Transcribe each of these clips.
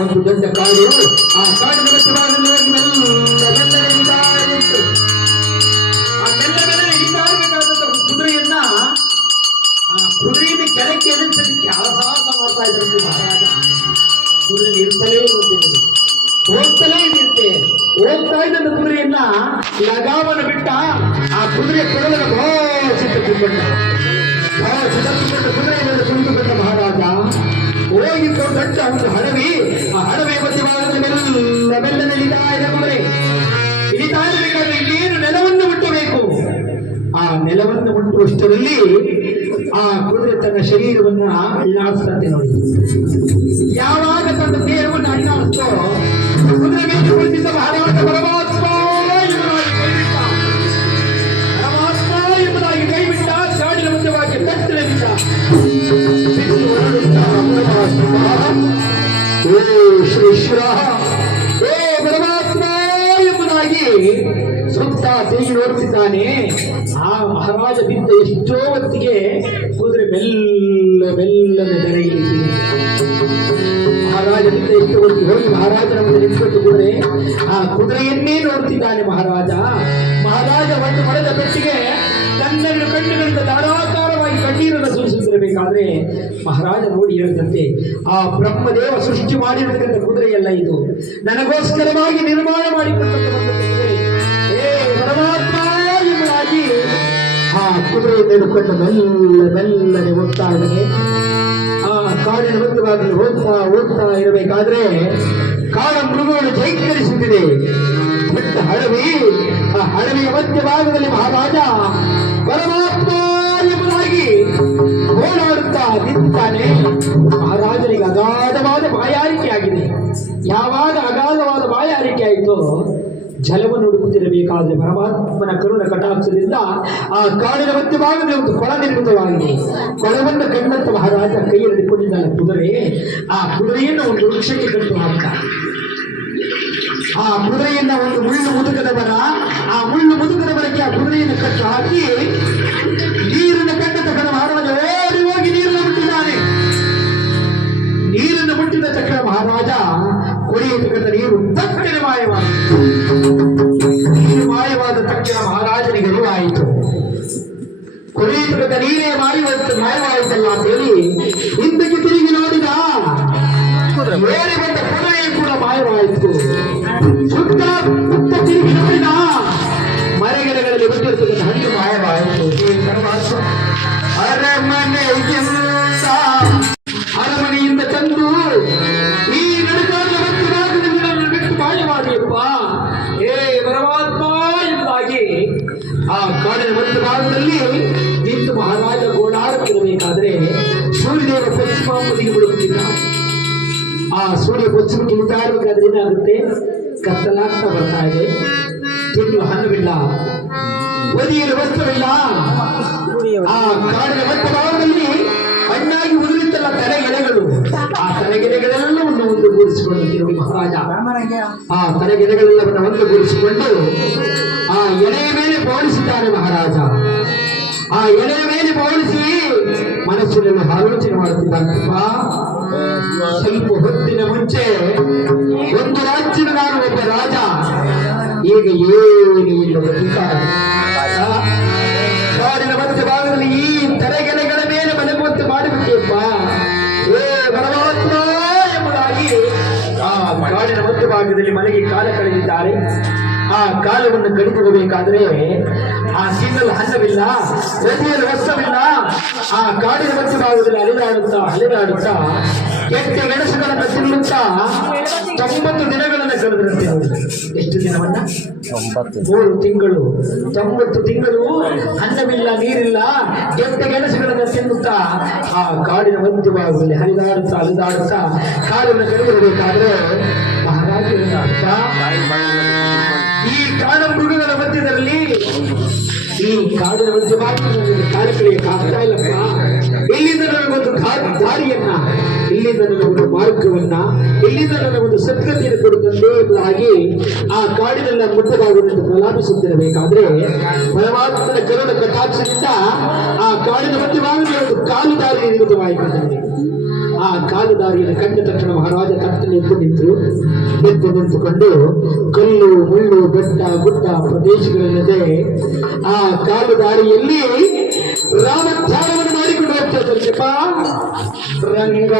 ಒಂದು ದೊಡ್ಡ ಕಾಡು. ಆ ಕಾಡಿನ ಮಧ್ಯಭಾಗದಲ್ಲಿ ಹೋಗಿ ಮೆಲ್ಲ ಹಿಡಿತಾ ಇತ್ತು. ಆ ಮೆಲ್ಲ ಹಿಡಿತಾ ಇರಬೇಕಾದಂತ ಕುದುರೆಯನ್ನ ಆ ಕುದುರೆಯನ್ನು ಕೆಳಕ್ಕೆ ಎದುರಿಸಲಿಕ್ಕೆ ಹರಸಾಹಸ ಮಾಡ್ತಾ ಇದ್ರಂತೆ ಮಹಾರಾಜ. ಕುದುರೆ ನಿಲ್ತಲೇ ಇರುವಂತೆ ಹೋಗ್ತಲೇ ಇದೆಯಂತೆ. ಹೋಗ್ತಾ ಇದ್ದಂತ ಕುದುರೆಯನ್ನ ಲಗಾಮನ್ನು ಬಿಟ್ಟ. ಆ ಕುದುರೆ ಕೊಡಲನ್ನು ಭಾಷಿಟ್ಟುಕೊಂಡ ಕುದುರೆಯನ್ನು ಕುಳಿತುಕೊಂಡ ಮಹಾರಾಜ ಹೋಗಿದ್ದು ದೊಡ್ಡ ಒಂದು ಹಡವಿ. ಆ ಹಡವೆ ಮಧ್ಯಭಾಗದಲ್ಲಿ ಮೆಲ್ಲನೆ ಇಳಿತಾ ಇದೆ ಕುದುರೆ. ಇಳಿತಾ ಇರಬೇಕಾದ್ರೆ ಇನ್ನೇನು ನೆಲವನ್ನು ಮುಟ್ಟಬೇಕು. ಆ ನೆಲವನ್ನು ಮುಟ್ಟುವಷ್ಟರಲ್ಲಿ ಆ ಕುದುರೆ ತನ್ನ ಶರೀರವನ್ನು ಅಳ್ಳಾಡಿಸ್ತಂತೆ ನೋಡಿ. ಯಾವಾಗ ತನ್ನ ದೇಹವನ್ನು ಅಳ್ಳಾಡಿಸ್ತೋ ಕುದುರೆ ಮೇಲೆ ಕುಳಿತಿದ್ದ ಮಹಾರಾಜ ಪರಮಾತ್ಮ ಎಂಬುದಾಗಿ ಕೈಬಿಟ್ಟ. ಕಾಡಿನ ಮಧ್ಯವಾಗಿ ತಟ್ಟಲೆ ಬಿಟ್ಟ. ಶ್ರೀ ಪರಮಾತ್ಮ ಎಂಬುದಾಗಿ ಸುತ್ತ ತಿರುಗಿ ನೋಡುತ್ತಿದ್ದಾನೆ. ಆ ಮಹಾರಾಜ ಬಿದ್ದ ಎಷ್ಟೋ ಹೊತ್ತಿಗೆ ಕುದುರೆ ಮೆಲ್ಲನೆ ಬೆರೆಯಿದೆ. ಮಹಾರಾಜ ಬಿದ್ದ ಎಷ್ಟು ಹೊತ್ತಿಗೆ ಹೋಗಿ ಮಹಾರಾಜನ ಮುಂದೆ ನಿಂತುಕೊಂಡು ಕುದುರೆ ಆ ಕುದುರೆಯನ್ನೇ ನೋಡುತ್ತಿದ್ದಾನೆ ಮಹಾರಾಜ. ಮಹಾರಾಜ ಒಂದು ಮರದ ಪೆಟ್ಟಿಗೆ ತನ್ನೆರಡು ಕಣ್ಣುಗಳಿಂದ ಧಾರಾಕಾರವಾಗಿ ಕಣ್ಣೀರನ್ನು ಸುರಿಸುತ್ತಿರಬೇಕಾದ್ರೆ ಮಹಾರಾಜ ನೋಡಿ ಹೇಳಿದಂತೆ, ಆ ಬ್ರಹ್ಮದೇವ ಸೃಷ್ಟಿ ಮಾಡಿರತಕ್ಕಂಥ ಕುದುರೆಯಲ್ಲ ಇದು, ನನಗೋಸ್ಕರವಾಗಿ ನಿರ್ಮಾಣ ಮಾಡಿಕೊಂಡಂತ ಕುದುರೆ. ಪರಮಾತ್ಮ ಎಂಬುದಾಗಿ ಆ ಕುದುರೆಯನ್ನು ಹಿಡ್ಕೊಂಡು ಮೆಲ್ಲನೆ ಹೋಗ್ತಾ ಇದ್ದಾನೆ. ಆ ಕಾಡಿನ ಮಧ್ಯಭಾಗದಲ್ಲಿ ಹೋಗ್ತಾ ಇರಬೇಕಾದ್ರೆ ಕಾಡ ಮೃಗಗಳು ಜೈಕರಿಸುತ್ತಿದೆ. ದೊಡ್ಡ ಹಡವಿ. ಆ ಹಡವಿಯ ಮಧ್ಯಭಾಗದಲ್ಲಿ ಮಹಾರಾಜ ಪರಮಾತ್ಮ ಎಂಬುದಾಗಿ ಓಡಾಡುತ್ತಾ ನಿಂತಾನೆ. ಮಹಾರಾಜನಿಗೆ ಅಗಾಧವಾದ ಬಾಯಾರಿಕೆ ಆಗಿದೆ. ಯಾವಾಗ ಅಗಾಧವಾದ ಬಾಯಾರಿಕೆ ಆಯಿತೋ ಜಲವನ್ನು ಹುಡುಕುತ್ತಿರಬೇಕಾದ್ರೆ ಪರಮಾತ್ಮನ ಕರುಣ ಕಟಾಕ್ಷದಿಂದ ಆ ಕಾಡಿನ ಮಧ್ಯಭಾಗದಲ್ಲಿ ಒಂದು ಕೊಳ ನಿರ್ಮಿತವಾಗಿದೆ. ಕೊಳವನ್ನು ಕಂಡಂತ ಮಹಾರಾಜ ಕೈಯಲ್ಲಿ ಹಿಡಿದುಕೊಂಡಿದ್ದಾನೆ ಕುದುರೆ. ಆ ಕುದುರೆಯನ್ನು ಒಂದು ವೃಕ್ಷಕ್ಕೆ ಕಟ್ಟು ಹಾಕ್ತಾರೆ. ಆ ಕುದುರೆಯನ್ನ ಒಂದು ಮುಳ್ಳು ಮುದುಕದ ಮರ, ಆ ಮುಳ್ಳು ಮುದುಕದ ಮರಕ್ಕೆ ಆ ಕುದುರೆಯನ್ನು ಕಟ್ಟು ಹಾಕಿ ನೀರನ್ನು ಕಂಡ ತಕ್ಷಣ ಮಹಾರಾಜ ಓಡಿ ಹೋಗಿ ನೀರನ್ನು ಮುಟ್ಟಿದ್ದಾನೆ. ನೀರನ್ನು ಮುಟ್ಟಿದ ತಕ್ಷಣ ಮಹಾರಾಜ ಕುಡಿಯತಕ್ಕಂಥ ನೀರು ತಕ್ಷಣ ಮಾಯವಾಯಿತು. ನೀರು ಮಾಯವಾದ ತಕ್ಷಣ ಮಹಾರಾಜನಿಗೆ ಅರಿವಾಯಿತು. ಕುಡಿಯತಕ್ಕಂಥ ನೀರೇ ಮಾಯವಾಯಿತಲ್ಲ ಅಂತ ಹೇಳಿ ಹಿಂದಕ್ಕೆ ತಿರುಗಿ ನೋಡಿದ. ಬೇರೆ ಬಂದ ಕುದುರೆಯೂ ಕೂಡ ಮಾಯವಾಯಿತು. ಸುತ್ತ ತಿರುಗಿ ನೋಡಿದ ಮರಗಿಡಗಳಲ್ಲಿ ಬಿಟ್ಟಿರ್ತಕ್ಕಂಥ ಹಣ್ಣು ಮಾಯವಾಯಿತು. ಅರಮನೆಯಿಂದ ತಂದು ಈ ನಡುಕಾಡಿನ ಮಧ್ಯಭಾಗದಲ್ಲಿ ನನ್ನ ಬಿಟ್ಟು ಮಾಯವಾದಿಯಪ್ಪ. ಪರಮಾತ್ಮ ಎಂಬುದಾಗಿ ಆ ಕಾಡಿನ ಮಧ್ಯಭಾಗದಲ್ಲಿ ನಿಂತು ಮಹಾರಾಜ ಗೋಳಾಡುತ್ತಿರಬೇಕಾದ್ರೆ ಸೂರ್ಯದೇವ ಪಶ್ಚಿಮಾಂಬದಿಗೆ ಬಿಡುತ್ತಿಲ್ಲ. ಆ ಸೂರ್ಯ ಪಶ್ಚಿಮಕ್ಕೆ ಇಳಿತಾ ಇರಬೇಕಾದ್ರೆ ಏನಾಗುತ್ತೆ, ಕತ್ತಲಾಗ್ತಾ ಬರ್ತಾ ಇದೆ. ತಿನ್ನಲು ಹಣ್ಣವಿಲ್ಲ, ಒದಿಯಲು ವಸ್ತ್ರವಿಲ್ಲ. ಆ ಕಾಡಿನ ಮಧ್ಯಭಾಗದಲ್ಲಿ ಹಣ್ಣಾಗಿ ಉದುರಿತ್ತಲ್ಲ ತಲೆಗೆರೆಗಳು. ಆ ತಲೆಗೆರೆಗಳೆಲ್ಲವನ್ನು ಒಂದುಗೂಡಿಸಿಕೊಳ್ಳುತ್ತಿರುವ ಮಹಾರಾಜ ಆ ತಲೆಗೆರೆಗಳೆಲ್ಲವನ್ನು ಒಂದುಗೂಡಿಸಿಕೊಂಡು ಆ ಎಲೆಯ ಮೇಲೆ ಪೌಳಿಸಿದ್ದಾನೆ ಮಹಾರಾಜ. ಆ ಎಲೆಯ ಮೇಲೆ ಪೌಳಿಸಿ ಮನಸ್ಸಿನಲ್ಲಿ ಆಲೋಚನೆ ಮಾಡುತ್ತಿದ್ದಾನಪ್ಪ. ಸ್ವಲ್ಪ ಹೊತ್ತಿನ ಮುಂಚೆ ಒಂದು ರಾಜ್ಯದ ನಾನು ಒಬ್ಬ ರಾಜ, ಈಗ ಏನು ಇಲ್ಲದ ಕಾಡಿನ ಮಧ್ಯಭಾಗದಲ್ಲಿ ಈ ತಲೆಗೆಲೆಗಳ ಮೇಲೆ ಮಲಗುವಂತೆ ಮಾಡಿಬಿಟ್ಟಿಯಪ್ಪ. ಪರಮಾತ್ಮ ಎಂಬುದಾಗಿ ಆ ಕಾಡಿನ ಮಧ್ಯಭಾಗದಲ್ಲಿ ಮಲಗಿ ಕಾಲ ಕಳೆದಿದ್ದಾರೆ. ಆ ಕಾಲವನ್ನು ಕಡಿದಿರಬೇಕಾದ್ರೆ ಆ ತಿನ್ನಲು ಹಣ್ಣವಿಲ್ಲ, ಒದಿಯಲು ವಸ್ತ್ರವಿಲ್ಲ. ಆ ಕಾಡಿನ ಮಧ್ಯಭಾಗದಲ್ಲಿ ಅಲೆದಾಡುತ್ತಾ ಕೆಟ್ಟ ಗೆಣಸುಗಳನ್ನು ತಿನ್ನುತ್ತಾ 90 ದಿನಗಳನ್ನು ಕಳೆದಿರುತ್ತೆ. ಎಷ್ಟು ದಿನವನ್ನ? 3 ತಿಂಗಳು. 90 ತಿಂಗಳು ಅನ್ನವಿಲ್ಲ, ನೀರಿಲ್ಲ, ಕೆಟ್ಟ ಗೆಣಸುಗಳನ್ನು ತಿನ್ನುತ್ತಾ ಆ ಕಾಡಿನ ಮಧ್ಯಭಾಗದಲ್ಲಿ ಅಲೆದಾಡುತ್ತಾ ಕಾಲನ್ನು ಕಳೆದಿರಬೇಕಾದ್ರೆ ಮಹಾರಾಜ ಈ ಕಾಡ ಮೃಗಗಳ ಮಧ್ಯದಲ್ಲಿ ಈ ಕಾಡಿನ ಮಧ್ಯಭಾಗದಲ್ಲಿ ಕಾಲ ಕಳೆಯಕ್ಕಾಗ್ತಾ ಇಲ್ಲಪ್ಪ. ಇಲ್ಲಿಂದ ನನಗೊಂದು ದಾರಿಯನ್ನ, ಇಲ್ಲಿಂದ ನನಗೊಂದು ಮಾರ್ಗವನ್ನ, ಇಲ್ಲಿಂದ ನನಗೊಂದು ಸದ್ಗತಿಯನ್ನು ಕೊಡುತ್ತಂತೆ ಎಂಬುದಾಗಿ ಆ ಕಾಡಿನೆಲ್ಲ ಮಧ್ಯಭಾಗವನ್ನು ಪ್ರಲಾಪಿಸುತ್ತಿರಬೇಕಾದ್ರೆ ಪರಮಾತ್ಮನ ಕರುಣ ಕಟಾಕ್ಷದಿಂದ ಆ ಕಾಡಿನ ಮಧ್ಯಭಾಗದಲ್ಲಿ ಒಂದು ಕಾಲು ದಾರಿ ನಿರ್ಮಿತವಾಯಿತು. ಆ ಕಾಲು ದಾರಿಯನ್ನು ಕಂಡ ತಕ್ಷಣ ಮಹಾರಾಜ ತಟ್ಟನೆ ಎದ್ದು ನಿಂತುಕೊಂಡು ಕಲ್ಲು ಮುಳ್ಳು ಬೆಟ್ಟ ಗುಡ್ಡ ಪ್ರದೇಶಗಳಿಲ್ಲದೆ ಆ ಕಾಲು ದಾರಿಯಲ್ಲಿ ರಾಮಧ್ಯಾನವನ್ನು ಮಾಡಿಕೊಂಡು ಹೋಗ್ತಾ ರಂಗ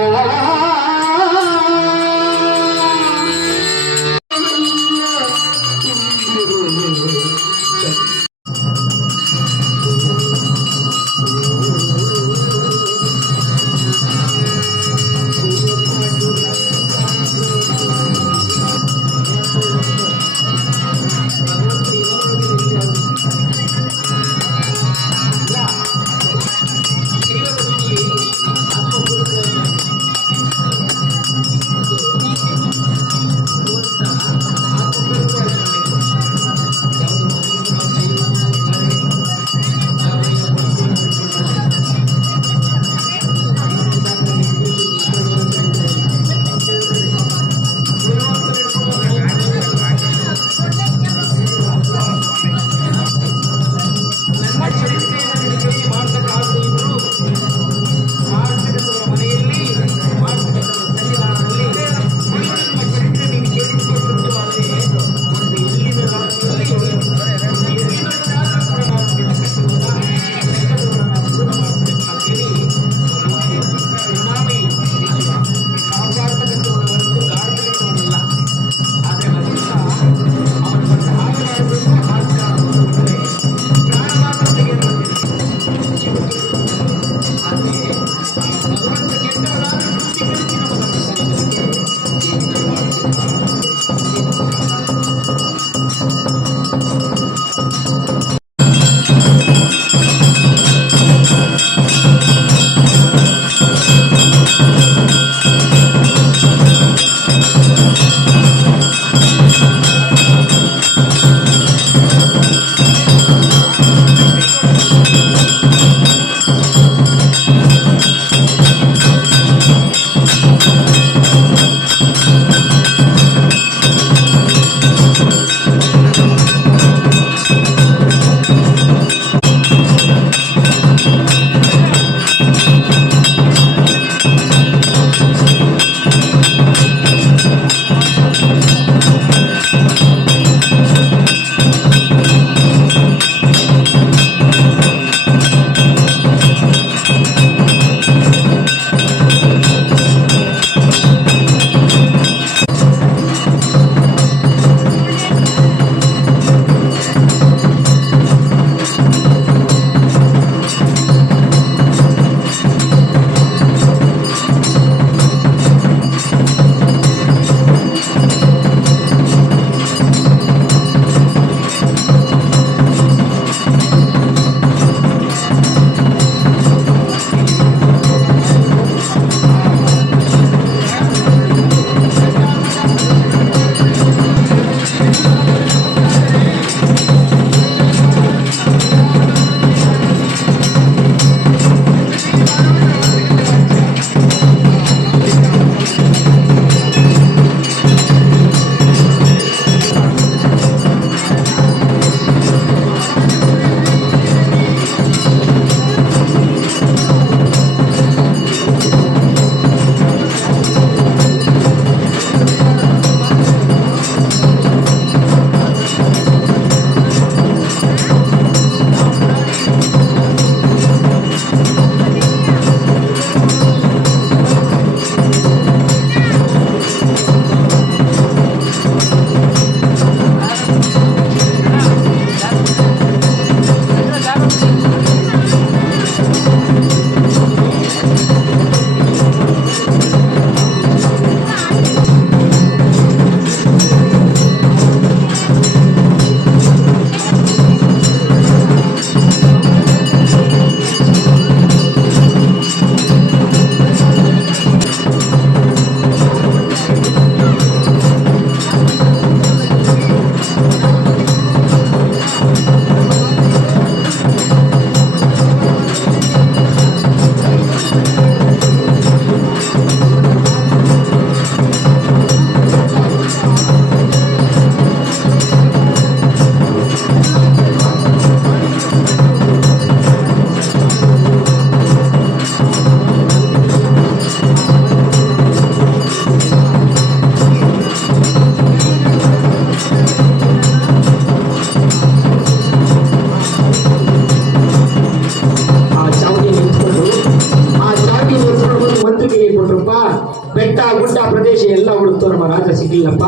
ಗುಡ್ಡ ಪ್ರದೇಶ ಎಲ್ಲ ಹುಡುಕ್ತು ನಮ್ಮ ರಾಜ ಸಿಗ್ಲಿಲ್ಲಪ್ಪ.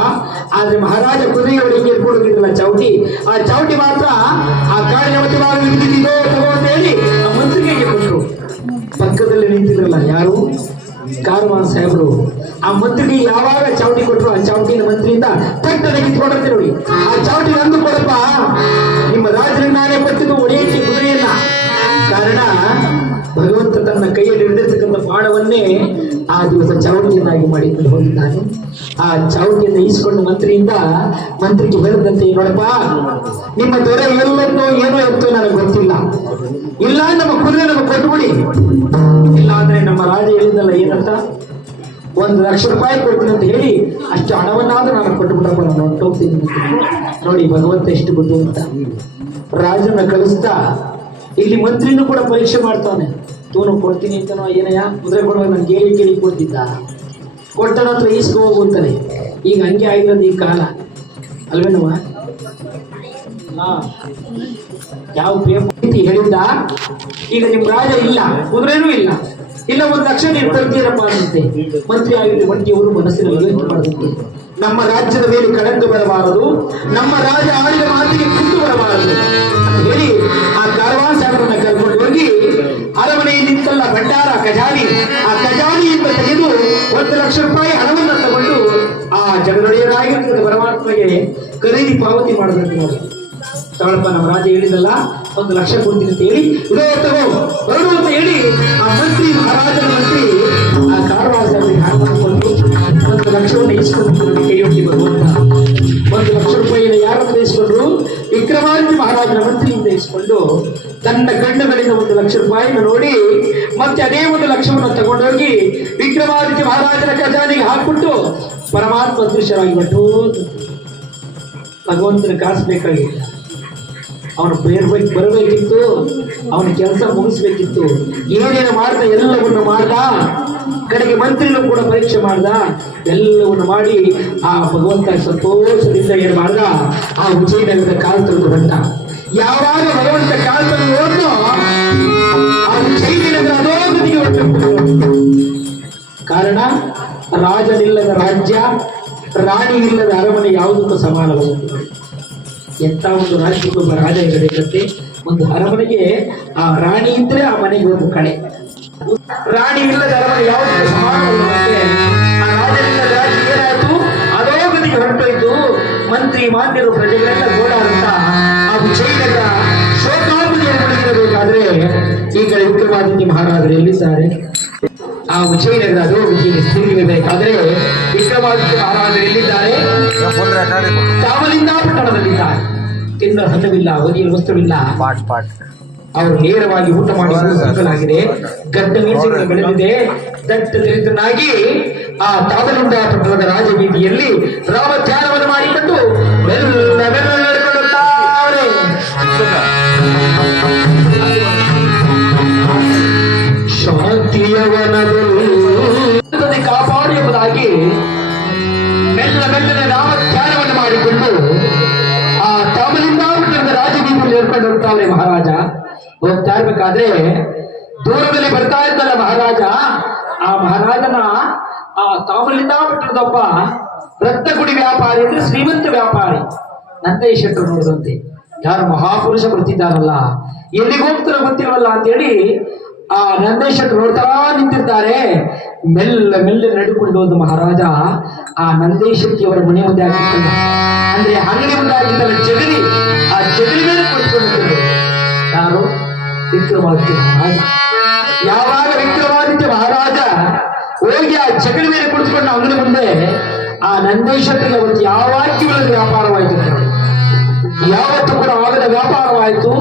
ಆದ್ರೆ ಮಹಾರಾಜ ಕುದುರೆಯವರಿಗೆ ಕೊಡುತ್ತಿದ್ರಲ್ಲ ಚೌಟಿ, ಆ ಚೌಟಿ ಮಾತ್ರ ಆ ಕಾಡಿನ ಮಧ್ಯವಾಗಿ ಹಿಡಿದಿದ್ದೋ ತಗೋ ಅಂತ ಹೇಳಿ ಆ ಮಂತ್ರಿಗೆ ಕೊಟ್ಟರು. ಪಕ್ಕದಲ್ಲಿ ನಿಂತಿದ್ರಲ್ಲ ಯಾರು, ಕಾರವಾನ್ ಸಾಹೇಬರು, ಆ ಮಂತ್ರಿಗೆ ಯಾವಾಗ ಚೌಟಿ ಕೊಟ್ಟರು ಆ ಚೌಟಿನ ಮಂತ್ರಿಯಿಂದ ತಟ್ಟನೆ ಕಿತ್ಕೊಂಡಿರ್ತೀವಿ ನೋಡಿ, ಆ ಚೌಟಿ ನಂದು ಕೊಡಪ್ಪ, ನಿಮ್ಮ ರಾಜನಿಗೆ ನಾನೇ ಕೊಟ್ಟಿದ್ದು ಒಡೆಯಕ್ಕೆ ಕುದುರೆಯನ್ನ. ಕಾರಣ ಭಗವಂತ ತನ್ನ ಕೈಯಲ್ಲಿ ಹಿಡಿದಿರ್ತಕ್ಕಂಥ ಬಾಣವನ್ನೇ ಆ ದಿವಸ ಚೌಟಿಯನ್ನಾಗಿ ಮಾಡಿಕೊಂಡು ಹೋಗಿದ್ದಾನೆ. ಆ ಚೌಟಿಯನ್ನು ಈಸ್ಕೊಂಡು ಮಂತ್ರಿಗೆ ಹೇಳಿದಂತೆ, ನೋಡಪ್ಪ ನಿಮ್ಮ ದೊರೆ ಎಲ್ಲನ್ನೋ ಏನೋ ಎತ್ತೋ ನನಗೆ ಗೊತ್ತಿಲ್ಲ, ಇಲ್ಲ ನಮ್ಮ ಕುದುರೆ ನಮಗೆ ಕೊಟ್ಬಿಡಿ, ಇಲ್ಲ ಅಂದ್ರೆ ನಮ್ಮ ರಾಜ ಹೇಳಿದ್ದಲ್ಲ ಏನಂತ 1,00,000 ರೂಪಾಯಿ ಕೊಡ್ತೀನಿ ಅಂತ ಹೇಳಿ ಅಷ್ಟು ಹಣವನ್ನಾದ್ರೂ ನಾನು ಕೊಟ್ಟುಬಿಟ್ಟಪ್ಪ, ನಾನು ಹೊರಟೋಗ್ತೀನಿ. ನೋಡಿ ಭಗವಂತ ಎಷ್ಟು ಬುದ್ಧಿವಂತ. ರಾಜನ ಕಳಿಸ್ತಾ ಇಲ್ಲಿ ಮಂತ್ರಿನೂ ಕೂಡ ಪರೀಕ್ಷೆ ಮಾಡ್ತಾನೆ. ತೂನು ಕೊಡ್ತೀನಿ ಅಂತನೋ ಏನಯ್ಯ ಕುದುರೆ ಕೊಡುವಾಗ ನಾನು ಕೇಳಿ ಕೊಡ್ತಿದ್ದ, ಕೊಟ್ಟ ನಂತರ ಈಸ್ಕೊ ಹೋಗುತ್ತಾನೆ. ಈಗ ಹಂಗೆ ಆಗಿರೋದು ಈ ಕಾಲ ಅಲ್ವೇನವ? ಯಾವ ಪ್ರೀತಿ ಹೇಳಿದ್ದ, ಈಗ ನಿಮ್ ರಾಜ ಇಲ್ಲ, ಕುದುರೆನೂ ಇಲ್ಲ, 1,00,000 ನೀವು ಕೊಡ್ತೀರಪ್ಪ ಅಂತೆ. ಮಂತ್ರಿ ಆಗಿದ್ದು ಮಂತ್ರಿಯವರು ಮನಸ್ಸಿನಲ್ಲಿ ಯೋಚನೆ ಮಾಡಿದಂತೆ, ನಮ್ಮ ರಾಜ್ಯದ ಮೇಲೆ ಕಳಂಕ ಬರಬಾರದು, ನಮ್ಮ ರಾಜ ಆಡಿದ ಮಾತಿಗೆ ಕುಂದು ಬರಬಾರದು ಅಂತ ಹೇಳಿ ಆ ಕಾರವಾನ್ ಸಾಹೇಬರನ್ನ ಕರ್ಕೊಂಡು ಹೋಗಿ ಅರಮನೆಯಲ್ಲಿ ನಿಂತಲ್ಲ ಭಂಡಾರ ಖಜಾನಿ, ಆ ಖಜಾನಿಯಿಂದ ತೆಗೆದು 1,00,000 ರೂಪಾಯಿ ಹಣವನ್ನು ತಗೊಂಡು ಆ ಜಗದೊಡೆಯನಾಗಿರ್ತದೆ ಪರಮಾತ್ಮಗೆ ಖರೀದಿ ಪಾವತಿ ಮಾಡಬೇಕು. ನೋಡಿ ತಗೊಳಪ್ಪ, ನಮ್ಮ ರಾಜ ಹೇಳಿದಲ್ಲ 1,00,000 ಕೊಡ್ತೀನಿ ಅಂತ ಹೇಳಿ, ಇರೋ ತಗೋ ಬರೋದು ಅಂತ ಹೇಳಿ ಆ ಮಂತ್ರಿ, ಮಹಾರಾಜನ ಮಂತ್ರಿ ಆ ಕಾರವಾರ ಸಾಹೇಬರಿಗೆ ಹಣವನ್ನು ಕೊಟ್ಟು 1,00,000 ಇಸ್ಕೊಂಡು ಕೈಯೊಟ್ಟಿ ಬರುವಂತ 1,00,000 ರೂಪಾಯಿನ ಯಾರನ್ನು ಇಸ್ಕೊಂಡ್ರು? ವಿಕ್ರಮಾದಿತ್ಯ ಮಹಾರಾಜನ ಮಂತ್ರಿಯಿಂದ ಇಸ್ಕೊಂಡು ತನ್ನ ಗಂಡಗಳಿಂದ 1,00,000 ರೂಪಾಯಿನ ನೋಡಿ ಮತ್ತೆ ಅದೇ 1,00,000 ತಗೊಂಡೋಗಿ ವಿಕ್ರಮಾದಿತ್ಯ ಮಹಾರಾಜನ ಖಜಾನೆಗೆ ಹಾಕ್ಬಿಟ್ಟು ಪರಮಾತ್ಮ ಅದೃಶ್ಯರಾಗಿ ಬಿಟ್ಟು ಭಗವಂತನ ಕಾಸಬೇಕಾಗಿಲ್ಲ. ಅವನು ಬರಬೇಕಿತ್ತು, ಅವನ ಕೆಲಸ ಮುಗಿಸ್ಬೇಕಿತ್ತು, ಏನೇನು ಮಾಡ್ದ ಎಲ್ಲವನ್ನು ಮಾಡ್ದ, ಕಡೆಗೆ ಮಂತ್ರಿನೂ ಕೂಡ ಪರೀಕ್ಷೆ ಮಾಡ್ದ, ಎಲ್ಲವನ್ನು ಮಾಡಿ ಆ ಭಗವಂತ ಸಂತೋಷದಿಂದ ಏನು ಮಾಡ್ದ, ಆ ವಿಜಯನಗರದ ಕಾಲು ತಂದು ಹೊಂಟ. ಯಾವಾಗ ಭಗವಂತ ಕಾಲು ತಂದು ಹೋದ್ನೋ ಆ ವಿಜಯನಗರ ಅಧೋಗತಿಗೆ ಹೊರಟು. ಕಾರಣ ರಾಜನಿಲ್ಲದ ರಾಜ್ಯ, ರಾಣಿ ಇಲ್ಲದ ಅರಮನೆ ಯಾವುದಕ್ಕೂ ಸಮಾನವಾಗುತ್ತದೆ. ಎಂತ ಒಂದು ರಾಜ್ಯಕ್ಕೊಬ್ಬ ರಾಜ ಇರಬೇಕಂತೆ, ಒಂದು ಅರಮನೆಗೆ ಆ ರಾಣಿ ಇದ್ರೆ ಆ ಮನೆಗೆ ಒಂದು ಕಡೆ, ರಾಣಿ ಇಲ್ಲದ ಅರಮನೆ ಯಾವುದಕ್ಕೂ ಸಮಾನವಾಗುತ್ತದೆ. ಆ ರಾಜನಿಲ್ಲದ ರಾಜ್ಯ ಏನಾಯ್ತು, ಅಧೋಗತಿಗೆ ಹೊರಟೋಯ್ತು. ಮಂತ್ರಿ ಮಾನ್ಯರು ಪ್ರಜೆಗಳೆಲ್ಲ ಗೋಡಾಡುತ್ತಾ ಆ ವಿಜಯನಗರ ಶೋಕಾಂಬುದಿಯನ್ನು ಮುಳುಗಿರಬೇಕಾದ್ರೆ ಈ ಕಡೆ ವಿಕ್ರಮಾದಿತ್ಯ ಮಹಾರಾಜರು ಎಲ್ಲಿದ್ದಾರೆ? ಆ ವಿಜಯನಗರ ಅಧೋಗತಿಗೆ ಸ್ಥಿರಬೇಕಾದ್ರೆ ವಿಕ್ರಮಾದಿತ್ಯ ಮಹಾರಾಜರು ಎಲ್ಲಿದ್ದಾರೆ? ಪಟ್ಟಣದಲ್ಲಿದ್ದಾರೆ. ತಿನ್ನ ಹಣ್ಣವಿಲ್ಲ, ಒದಿಯಲು ವಸ್ತ್ರವಿಲ್ಲ, ಅವರು ನೇರವಾಗಿ ಊಟ ಮಾಡಿ ಗಡ್ಡ ಮೀಸೆಗಳು ಬೆಳೆದಿದೆ. ದಟ್ಟ ದರಿದ್ರನಾಗಿ ಆ ತಾವಲಿಂದ ಪಟ್ಟಣದ ರಾಜಬೀದಿಯಲ್ಲಿ ರಾಮ ಧ್ಯಾನವನ್ನು ಮಾಡಿಕೊಂಡು ನಡೆದುಕೊಳ್ಳುತ್ತಾರೆ. ಶಾಂತಿಯವನದಲ್ಲಿ ಕಾಪಾಡು ಎಂಬುದಾಗಿ ಮೆಲ್ಲನೆ ರಾಮ ಧ್ಯಾನವನ್ನು ಮಾಡಿಕೊಂಡು ಆ ತಾಮಲಿಂದ ರಾಜಬೀದಿಯಲ್ಲಿ ಏರ್ಕೊಂಡು ಹೋಗ್ತಾವ್ರೆ ಮಹಾರಾಜ. ಹೋಗ್ತಾ ಇರ್ಬೇಕಾದ್ರೆ ದೂರದಲ್ಲಿ ಬರ್ತಾ ಇದ್ದಲ್ಲ ಮಹಾರಾಜ, ಆ ಮಹಾರಾಜನ ಆ ತಾಮಲಿಂದ ಪಟ್ಟಣದೊಬ್ಬ ರತ್ನಗುಡಿ ವ್ಯಾಪಾರಿ ಅಂದ್ರೆ ಶ್ರೀಮಂತ ವ್ಯಾಪಾರಿ ನಂದೇಶ್ ಶೆಟ್ಟರು ನೋಡಿದಂತೆ, ಯಾರು ಮಹಾಪುರುಷ ಬರ್ತಿದ್ದಾರಲ್ಲ, ಎಲ್ಲಿಗೆ ಹೋಗ್ತಾರೋ ಗೊತ್ತಿರವಲ್ಲ ಅಂತೇಳಿ ಆ ನಂದೇಶ್ ಶೆಟ್ಟರು ನೋಡ್ತಾ ನಿಂತಿರ್ತಾರೆ. ಮೆಲ್ಲ ನಡ್ಕೊಂಡು ಹೋದ ಮಹಾರಾಜ ಆ ನಂದೇಶಕ್ಕಿಯವರ ಮನೆ ಮುಂದೆ ಹಾಕಿತ್ತಲ್ಲ, ಅಂದ್ರೆ ಅಂಗಡಿ ಮುಂದೆ ಹಾಕಿದ್ದಲ್ಲ ಜಗಲಿ, ಆ ಜಗಲಿ ಮೇಲೆ ಕೊಟ್ಕೊಂಡಿದ್ರು ಯಾರು? ವಿಕ್ರಮಾದಿತ್ಯ ಮಹಾರಾಜ. ಯಾವಾಗ ವಿಕ್ರಮಾದಿತ್ಯ ಮಹಾರಾಜ ಹೋಗಿ ಆ ಜಗಲಿ ಮೇಲೆ ಕುಳಿತುಕೊಂಡು ಅಂಗಡಿ ಮುಂದೆ ಆ ನಂದೇಶಕ್ಕೆ ಅವತ್ತು ಯಾವಾಗಿನ ವ್ಯಾಪಾರವಾಯಿತು, ಯಾವತ್ತೂ ಕೂಡ ಆಗದ ವ್ಯಾಪಾರವಾಯಿತು.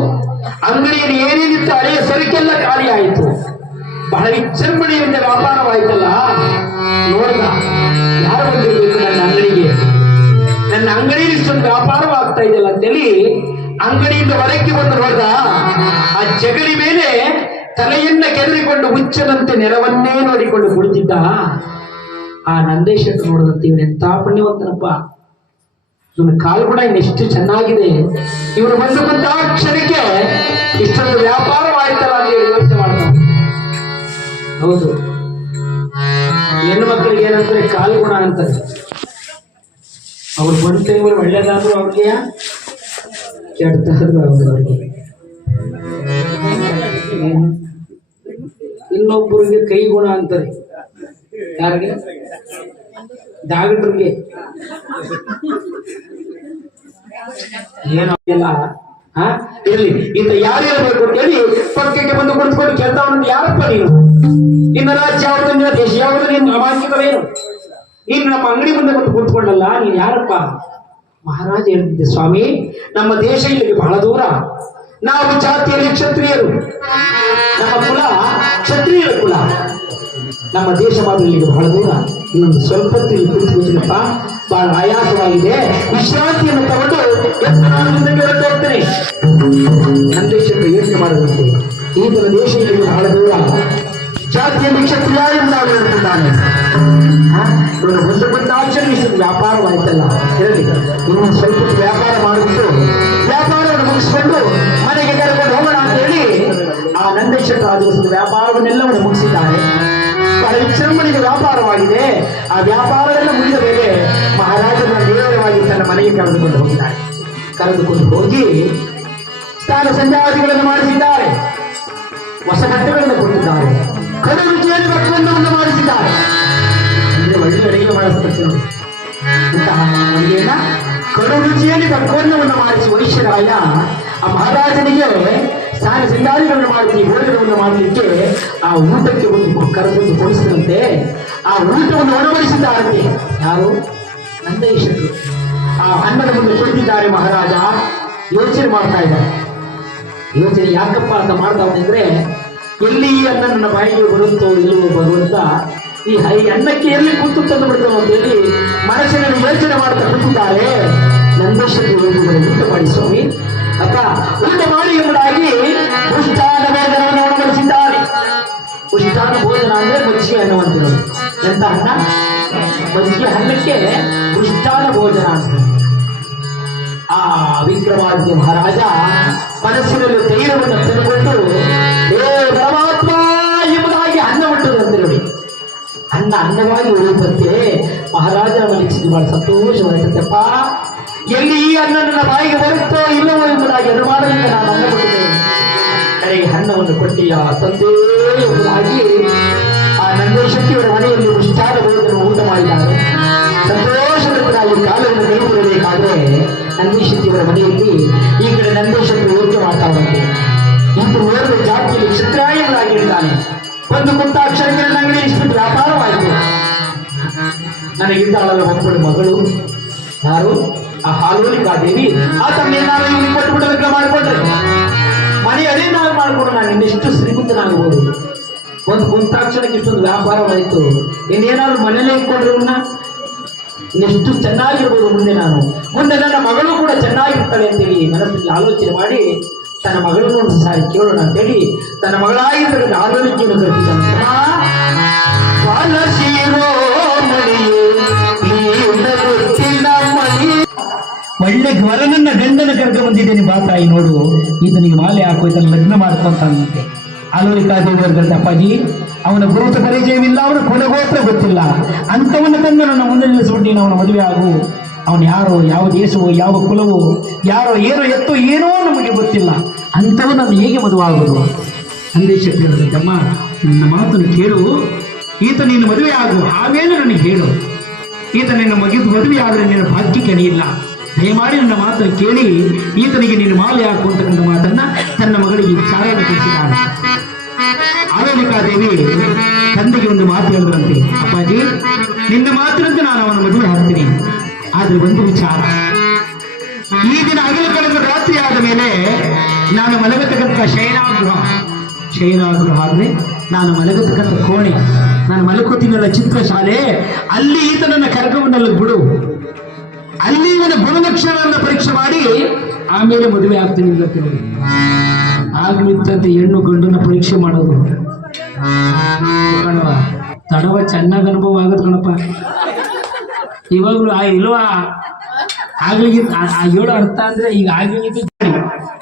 ಅಂಗಡಿಯಲ್ಲಿ ಏನೇನಿತ್ತು ಹಳೆಯ ಸರಕೆಲ್ಲ ಖಾಲಿ ಆಯಿತು. ಬಹಳ ವಿಜೃಂಭಣೆಯಿಂದ ವ್ಯಾಪಾರವಾಯ್ತಲ್ಲ. ನೋಡ್ದ, ಯಾರು ಬಂದಿರ್ಬೇಕು ನನ್ನ ಅಂಗಡಿಗೆ, ನನ್ನ ಅಂಗಡಿಯಲ್ಲಿ ಇಷ್ಟೊಂದು ವ್ಯಾಪಾರವಾಗ್ತಾ ಇದೆಯಲ್ಲ ಅಂತೇಳಿ ಅಂಗಡಿಯಿಂದ ಹೊರಕ್ಕೆ ಬಂದು ನೋಡ್ದ, ಆ ಜಗಲಿ ಮೇಲೆ ತಲೆಯನ್ನ ಕೆದರಿಕೊಂಡು ಹುಚ್ಚನಂತೆ ನೆರವನ್ನೇ ನೋಡಿಕೊಂಡು ಕುಳಿತಿದ್ದ ಆ ನಂದೇಶಕ್ಕೆ ನೋಡಿದಂತೆ ಇವನೆಂತ ಪುಣ್ಯವಂತನಪ್ಪ, ಇವನ ಕಾಲು ಕೂಡ ಇನ್ನೆಷ್ಟು ಚೆನ್ನಾಗಿದೆ, ಇವನು ಬಂದ ಕ್ಷಣಕ್ಕೆ ಇಷ್ಟೊಂದು ವ್ಯಾಪಾರವಾಯ್ತಲ್ಲ ಅಂತ ಹೇಳಿ ಯೋಚನೆ ಮಾಡ್ತಾನೆ. ಹೌದು, ಹೆಣ್ಣು ಮಕ್ಕಳಿಗೆ ಏನಂತಾರೆ ಕಾಲು ಗುಣ ಅಂತಾರೆ. ಅವ್ರು ಬಂದ ಟೈಮಲ್ಲಿ ಒಳ್ಳೇದಾದ್ರು ಅವ್ರಿಗೆ, ಕೆಡ್ತಾದ್ರು ಅವ್ರಿಗೆ. ಇನ್ನೊಬ್ಬರಿಗೆ ಕೈ ಗುಣ ಅಂತಾರೆ. ಯಾರಿಗೆ? ಡಾಕ್ಟರ್ಗೆ. ಏನಲ್ಲ ಇರ್ಲಿ, ಇಂತ ಯಾರಿರಬೇಕು ಅಂತ ಹೇಳಿ ಪಕ್ಕಕ್ಕೆ ಬಂದು ಕುಳಿತುಕೊಂಡು ಕೆಲ್ಸವನ್ನು ಯಾರಪ್ಪ ನೀನು? ನಿನ್ನ ರಾಜ್ಯ ಯಾವುದು, ನಿನ್ನ ದೇಶ ಯಾವುದು, ನಿನ್ನ ಅಮಾನ್ಯಕವೇನು? ನೀನು ನಮ್ಮ ಅಂಗಡಿ ಮುಂದೆ ಬಂದು ಕುಳಿತುಕೊಂಡಲ್ಲ, ನೀನು ಯಾರಪ್ಪ? ಮಹಾರಾಜ ಹೇಳ್ತಿದ್ದೆ, ಸ್ವಾಮಿ ನಮ್ಮ ದೇಶ ಇಲ್ಲಿಗೆ ಬಹಳ ದೂರ, ನಾವು ಜಾತಿಯಲ್ಲಿ ಕ್ಷತ್ರಿಯರು, ನಮ್ಮ ಕುಲ ಕ್ಷತ್ರಿಯರ ಕುಲ, ನಮ್ಮ ದೇಶ ಇಲ್ಲಿಗೆ ಬಹಳ ದೂರ, ಇನ್ನೊಂದು ಸ್ವಲ್ಪ ಹೊತ್ತಿಗೆ ಕುಳಿತುಕೊಳ್ತೀನಪ್ಪ, ಬಹಳ ಆಯಾಸವಾಗಿದೆ, ವಿಶ್ರಾಂತಿಯನ್ನು ತಗೊಂಡು ಹೋಗ್ತೇನೆ. ನನ್ನ ದೇಶಕ್ಕೆ ಯೋಚನೆ ಮಾಡದಂತೆ, ಈತನ ದೇಶ ಇಲ್ಲಿಗೆ ಬಹಳ ದೂರ, ಜಾತಿಯಲ್ಲಿ ಕ್ಷತ್ರಿಯ ಎಂದಾಗಿರುತ್ತಾನೆ. ಒಂದು ಆಚರಿಸಿದ ವ್ಯಾಪಾರವಾಯ್ತಲ್ಲ, ಇರಲಿ ಇನ್ನು ಸ್ವಲ್ಪ ವ್ಯಾಪಾರ ಮಾಡಿಬಿಟ್ಟು ವ್ಯಾಪಾರವನ್ನು ಮುಗಿಸಿಕೊಂಡು ಮನೆಗೆ ಕರೆಕೊಂಡು ಹೋಗೋಣ ಅಂತ ಹೇಳಿ ಆ ನಂದೇಶ್ವರ ಆ ದಿವಸದ ವ್ಯಾಪಾರವನ್ನೆಲ್ಲವನ್ನು ಮುಗಿಸಿದ್ದಾರೆ. ಬಹಳ ವಿಜೃಂಭಣೆಯ ವ್ಯಾಪಾರವಾಗಿದೆ. ಆ ವ್ಯಾಪಾರವೆಲ್ಲ ಮುಗಿದ ಮೇಲೆ ಮಹಾರಾಜನ ನೇರವಾಗಿ ತನ್ನ ಮನೆಗೆ ಕರೆದುಕೊಂಡು ಹೋಗಿದ್ದಾರೆ. ಕರೆದುಕೊಂಡು ಹೋಗಿ ಸ್ನಾನ ಸಂಧ್ಯಾದಿಗಳನ್ನು ಮಾಡಿಸಿದ್ದಾರೆ, ಹೊಸ ಬಟ್ಟೆಗಳನ್ನು ಕೊಟ್ಟಿದ್ದಾರೆ, ಕಡು ರುಚಿಯಲ್ಲಿ ಭಕ್ತವನ್ನು ಮಾಡಿಸಿದ್ದಾರೆ. ಅಂದ್ರೆ ಒಳ್ಳೆ ಅಡಿಗೆ ಮಾಡಿಸ್ತಾರೆ ಇಂತಹ ಅಡಿಗೆಯನ್ನ ಕಡು ರುಚಿಯಲ್ಲಿ ಭಕ್ತವನ್ನು ಮಾಡಿಸಿ ವೈಶ್ಯರಾಯ ಆ ಮಹಾರಾಜನಿಗೆ ಸ್ನಾನ ಸಂಧ್ಯಾದಿಗಳನ್ನು ಮಾಡಿಸಿ ಭೋಜನವನ್ನು ಮಾಡಲಿಕ್ಕೆ ಆ ಊಟಕ್ಕೆ ಒಂದು ಕರೆದು ಕೊಡಿಸಿದಂತೆ ಆ ಊಟವನ್ನು ಒಣಬಡಿಸಿದ್ದಾರಂತೆ. ಯಾರು? ನಂದೇಶರು. ಆ ಅನ್ನದ ಮುಂದೆ ಕುಳಿತಿದ್ದಾರೆ ಮಹಾರಾಜ, ಯೋಚನೆ ಮಾಡ್ತಾ ಇದ್ದಾರೆ. ಯೋಚನೆ ಯಾಕಪ್ಪ ಅಂತ ಮಾಡ್ತಾವಂದ್ರೆ, ಎಲ್ಲಿ ಈ ಅನ್ನ ನನ್ನ ಬಾಯಿಗೆ ಬರುತ್ತೋ ಇಲ್ಲವೋ ಭಗವಂತ, ಈ ಅನ್ನಕ್ಕೆ ಎಲ್ಲಿ ಕೂತು ತಂದು ಬಿಡ್ತಾನೋ ಅಂತ ಹೇಳಿ ಮನಸ್ಸಿನಲ್ಲಿ ಯೋಚನೆ ಮಾಡ್ತಾ ಕೂತಿದ್ದಾರೆ. ನಂದೇಶಕ್ಕೆ ಹೋಗಿದ್ದಾರೆ, ಊಟ ಮಾಡಿ ಸ್ವಾಮಿ, ಅಕ್ಕ ಊಟ ಮಾಡಿ ಎಂಬುದಾಗಿ ಪುಷ್ಟಾನ ಭೋಜನವನ್ನು ಒಣಗಿಸಿದ್ದಾರೆ. ಪುಷ್ಟಾನ ಭೋಜನ ಅಂದ್ರೆ ಮಜ್ಜಿಗೆ ಅನ್ನ ಅಂತಿರೋದು. ಎಂತ ಅನ್ನ? ಮಜ್ಜಿಗೆ ಅನ್ನಕ್ಕೆ ಪುಷ್ಟಾನ ಭೋಜನ ಅಂತ. ಆ ವಿಕ್ರಮಾದಿತ್ಯ ಮಹಾರಾಜ ಮನಸ್ಸಿನಲ್ಲಿ ಧೈರ್ಯವನ್ನು ತಂದುಕೊಂಡು ಹೇ ಪರಮಾತ್ಮ ಎಂಬುದಾಗಿ ಅನ್ನ ಹುಟ್ಟುದಂತೆ ನೋಡಿ. ಅನ್ನವಾಗಿ ಉಳಿದಂತೆ ಮಹಾರಾಜನ ಮನಸ್ಸಿಗೆ ಬಹಳ ಸಂತೋಷವಾಯಿತಪ್ಪ. ಎಲ್ಲಿ ಈ ಅನ್ನ ನನ್ನ ಬಾಯಿಗೆ ಬರುತ್ತೋ ಇಲ್ಲವೋ ಎಂಬುದಾಗಿ ಅನುಮಾನದಿಂದ ನಾನು ಅನ್ನ ಕೊಟ್ಟಿದ್ದೇನೆ. ಕಡೆಗೆ ಅನ್ನವನ್ನು ಕೊಟ್ಟಿಯ ತಂದೆ ಎಂಬುದಾಗಿ ಆ ನಂದೇಶಕ್ತಿಯವರ ಮನೆಯಲ್ಲಿ ಪುಷ್ಟಾದ ಭೋಜನ ಊಟ ಮಾಡಿದ್ದಾರೆ. ಸಂತೋಷವಾಗಿ ಕಾಲವನ್ನು ಕೈಗೊಳ್ಳಬೇಕಾದ್ರೆ ನಂದೇಶಕ್ತಿಯವರ ಮನೆಯಲ್ಲಿ ಈ ಕಡೆ ನಂದೇಶಕ್ತಿ ಯೋಚನೆ ಮಾಡ್ತಾವಂತೆ. ಇಂದು ನೋಡಿದ ಜಾತಿಯಲ್ಲಿ ಕ್ಷತ್ರಾಯಗಳಾಗಿರ್ತಾನೆ. ಒಂದು ಕುಂತಾಕ್ಷರಿಗೆ ನನ್ನ ಅಂಗಡಿ ಇಷ್ಟು ವ್ಯಾಪಾರವಾಯಿತು. ನನಗಿದ್ದಾಳಲ್ಲ ಒಬ್ಬಳು ಮಗಳು, ಯಾರು? ಆ ಹಾಲೋಲಿಕಾದೇವಿ. ಆತನ್ನೇನಾದ್ರು ಇಲ್ಲಿ ಕೊಟ್ಟುಬಿಟ್ಟು ಲಗ್ನ ಮಾಡಿಕೊಂಡ್ರೆ ಮನೆ ಅದೇನಾದ್ರು ಮಾಡಿಕೊಂಡು ನಾನು ಇನ್ನೆಷ್ಟು ಶ್ರೀಮಂತನಾಗಬಹುದು. ಒಂದು ಕುಂತಾಕ್ಷರಕ್ಕೆ ಇಷ್ಟೊಂದು ವ್ಯಾಪಾರವಾಯಿತು, ಇನ್ನೇನಾದ್ರು ಮನೇಲೆ ಇಟ್ಕೊಂಡ್ರೆ ಇನ್ನೆಷ್ಟು ಚೆನ್ನಾಗಿರ್ಬೋದು. ಮುಂದೆ ನನ್ನ ಮಗಳು ಕೂಡ ಚೆನ್ನಾಗಿರ್ತಾಳೆ ಅಂತೇಳಿ ಮನಸ್ಸಲ್ಲಿ ಆಲೋಚನೆ ಮಾಡಿ ತನ್ನ ಮಗಳನ್ನು ಒಂದು ಸಾರಿ ಕೇಳೋಣ ಅಂತೇಳಿ ತನ್ನ ಮಗಳಾಗಿರ್ತಕ್ಕಂಥ ಆಲೋಚನೆಯನ್ನು ಕರೆದಿದ್ದಾನೆ. ಒಳ್ಳೆ ವರನನ್ನ ಗಂಡನ ಕರ್ಕ ಬಂದಿದ್ದೇನೆ, ಬಾ ತಾಯಿ ನೋಡು, ಈತನಿಗೆ ಮಾಲೆ ಹಾಕೋ, ಇದನ್ನು ಲಗ್ನ ಮಾಡ್ಕೊಂತಾನಂತೆ. ಆಲೋಲಿಕಾದೇವಿಯವರ ಅಪ್ಪಾಜಿ, ಅವನ ಗುರುತ ಪರಿಚಯವಿಲ್ಲ, ಅವನ ಕೊನೆಗೋತ್ರ ಗೊತ್ತಿಲ್ಲ, ಅಂಥವನ್ನ ತಂದು ನನ್ನ ಮುಂದೆ ನಿಲ್ಲಿಸ್ಬಿಟ್ಟು ನೀನು ಅವನ ಮದುವೆ ಆಗು. ಅವನು ಯಾರೋ, ಯಾವ ದೇಶವೋ, ಯಾವ ಕುಲವೋ, ಯಾರೋ ಏನೋ ಎತ್ತೋ ಏನೋ ನಮಗೆ ಗೊತ್ತಿಲ್ಲ, ಅಂಥವನ್ನ ನಾನು ಹೇಗೆ ಮದುವೆ ಆಗೋದು? ಸಂದೇಶಕ್ಕೆ ಹೇಳಿದಮ್ಮ, ನನ್ನ ಮಾತನ್ನು ಕೇಳು, ಈತ ನಿನ್ನ ಮದುವೆ ಆಗು, ಆಮೇಲೆ ನನಗೆ ಹೇಳು. ಈತ ನಿನ್ನ ಮದುವೆ ಆದರೆ ನಿನ್ನ ಭಾಗ್ಯಕ್ಕೆ ಇಲ್ಲ, ದಯಮಾಡಿ ನನ್ನ ಮಾತನ್ನು ಕೇಳಿ ಈತನಿಗೆ ನೀನು ಮಾಲೆ ಹಾಕು ಅಂತಕ್ಕಂಥ ಮಾತನ್ನ ತನ್ನ ಮಗಳಿಗೆ ಚಾರಣ ತಿಳಿಸಿದ್ದಾನೆ. ಆಲೋಲಿಕಾದೇವಿ ತಂದೆಗೆ ಒಂದು ಮಾತು ಹೇಳಿದ್ರಂತೆ, ಅಪ್ಪಾಜಿ ನಿನ್ನ ಮಾತಿನಂತೆ ನಾನು ಅವನ ಮದುವೆ ಹಾಕ್ತೀನಿ, ಆದ್ರೆ ಒಂದು ವಿಚಾರ, ಈ ದಿನ ಹಗಲು ಕಳೆದ ರಾತ್ರಿ ಆದ ಮೇಲೆ ನಾನು ಮಲಗತಕ್ಕಂಥ ಶಯನಾಗೃಹ ಅಂದ್ರೆ ನಾನು ಮಲಗತಕ್ಕಂಥ ಕೋಣೆ, ನಾನು ಮಲಕೋತಿನಲ್ಲ ಚಿತ್ರಶಾಲೆ, ಅಲ್ಲಿ ಈತನನ್ನ ಕರ್ಕವನ್ನೆಲ್ಲ ಬಿಡು, ಅಲ್ಲಿ ನನ್ನ ಗುಣಲಕ್ಷಣವನ್ನು ಪರೀಕ್ಷೆ ಮಾಡಿ ಆಮೇಲೆ ಮದುವೆ ಆಗ್ತೀನಿ ಅಂತ ನೋಡಿ. ಆಗ್ಲಿತ್ತಂತೆ ಹೆಣ್ಣು ಗಂಡನ ಪರೀಕ್ಷೆ ಮಾಡೋದು ಕಣವ, ತಡವ ಚೆನ್ನಾಗಿ ಅನುಭವ ಆಗತ್ ಕಣಪ್ಪ. ಇವಾಗ್ಲೂ ಇಲ್ವಾ ಆಗ್ಲಿಗೆ ಆ ಹೇಳೋ ಅರ್ಥ ಅಂದ್ರೆ ಈಗ ಆಗ್ಲಿಕ್ಕೆ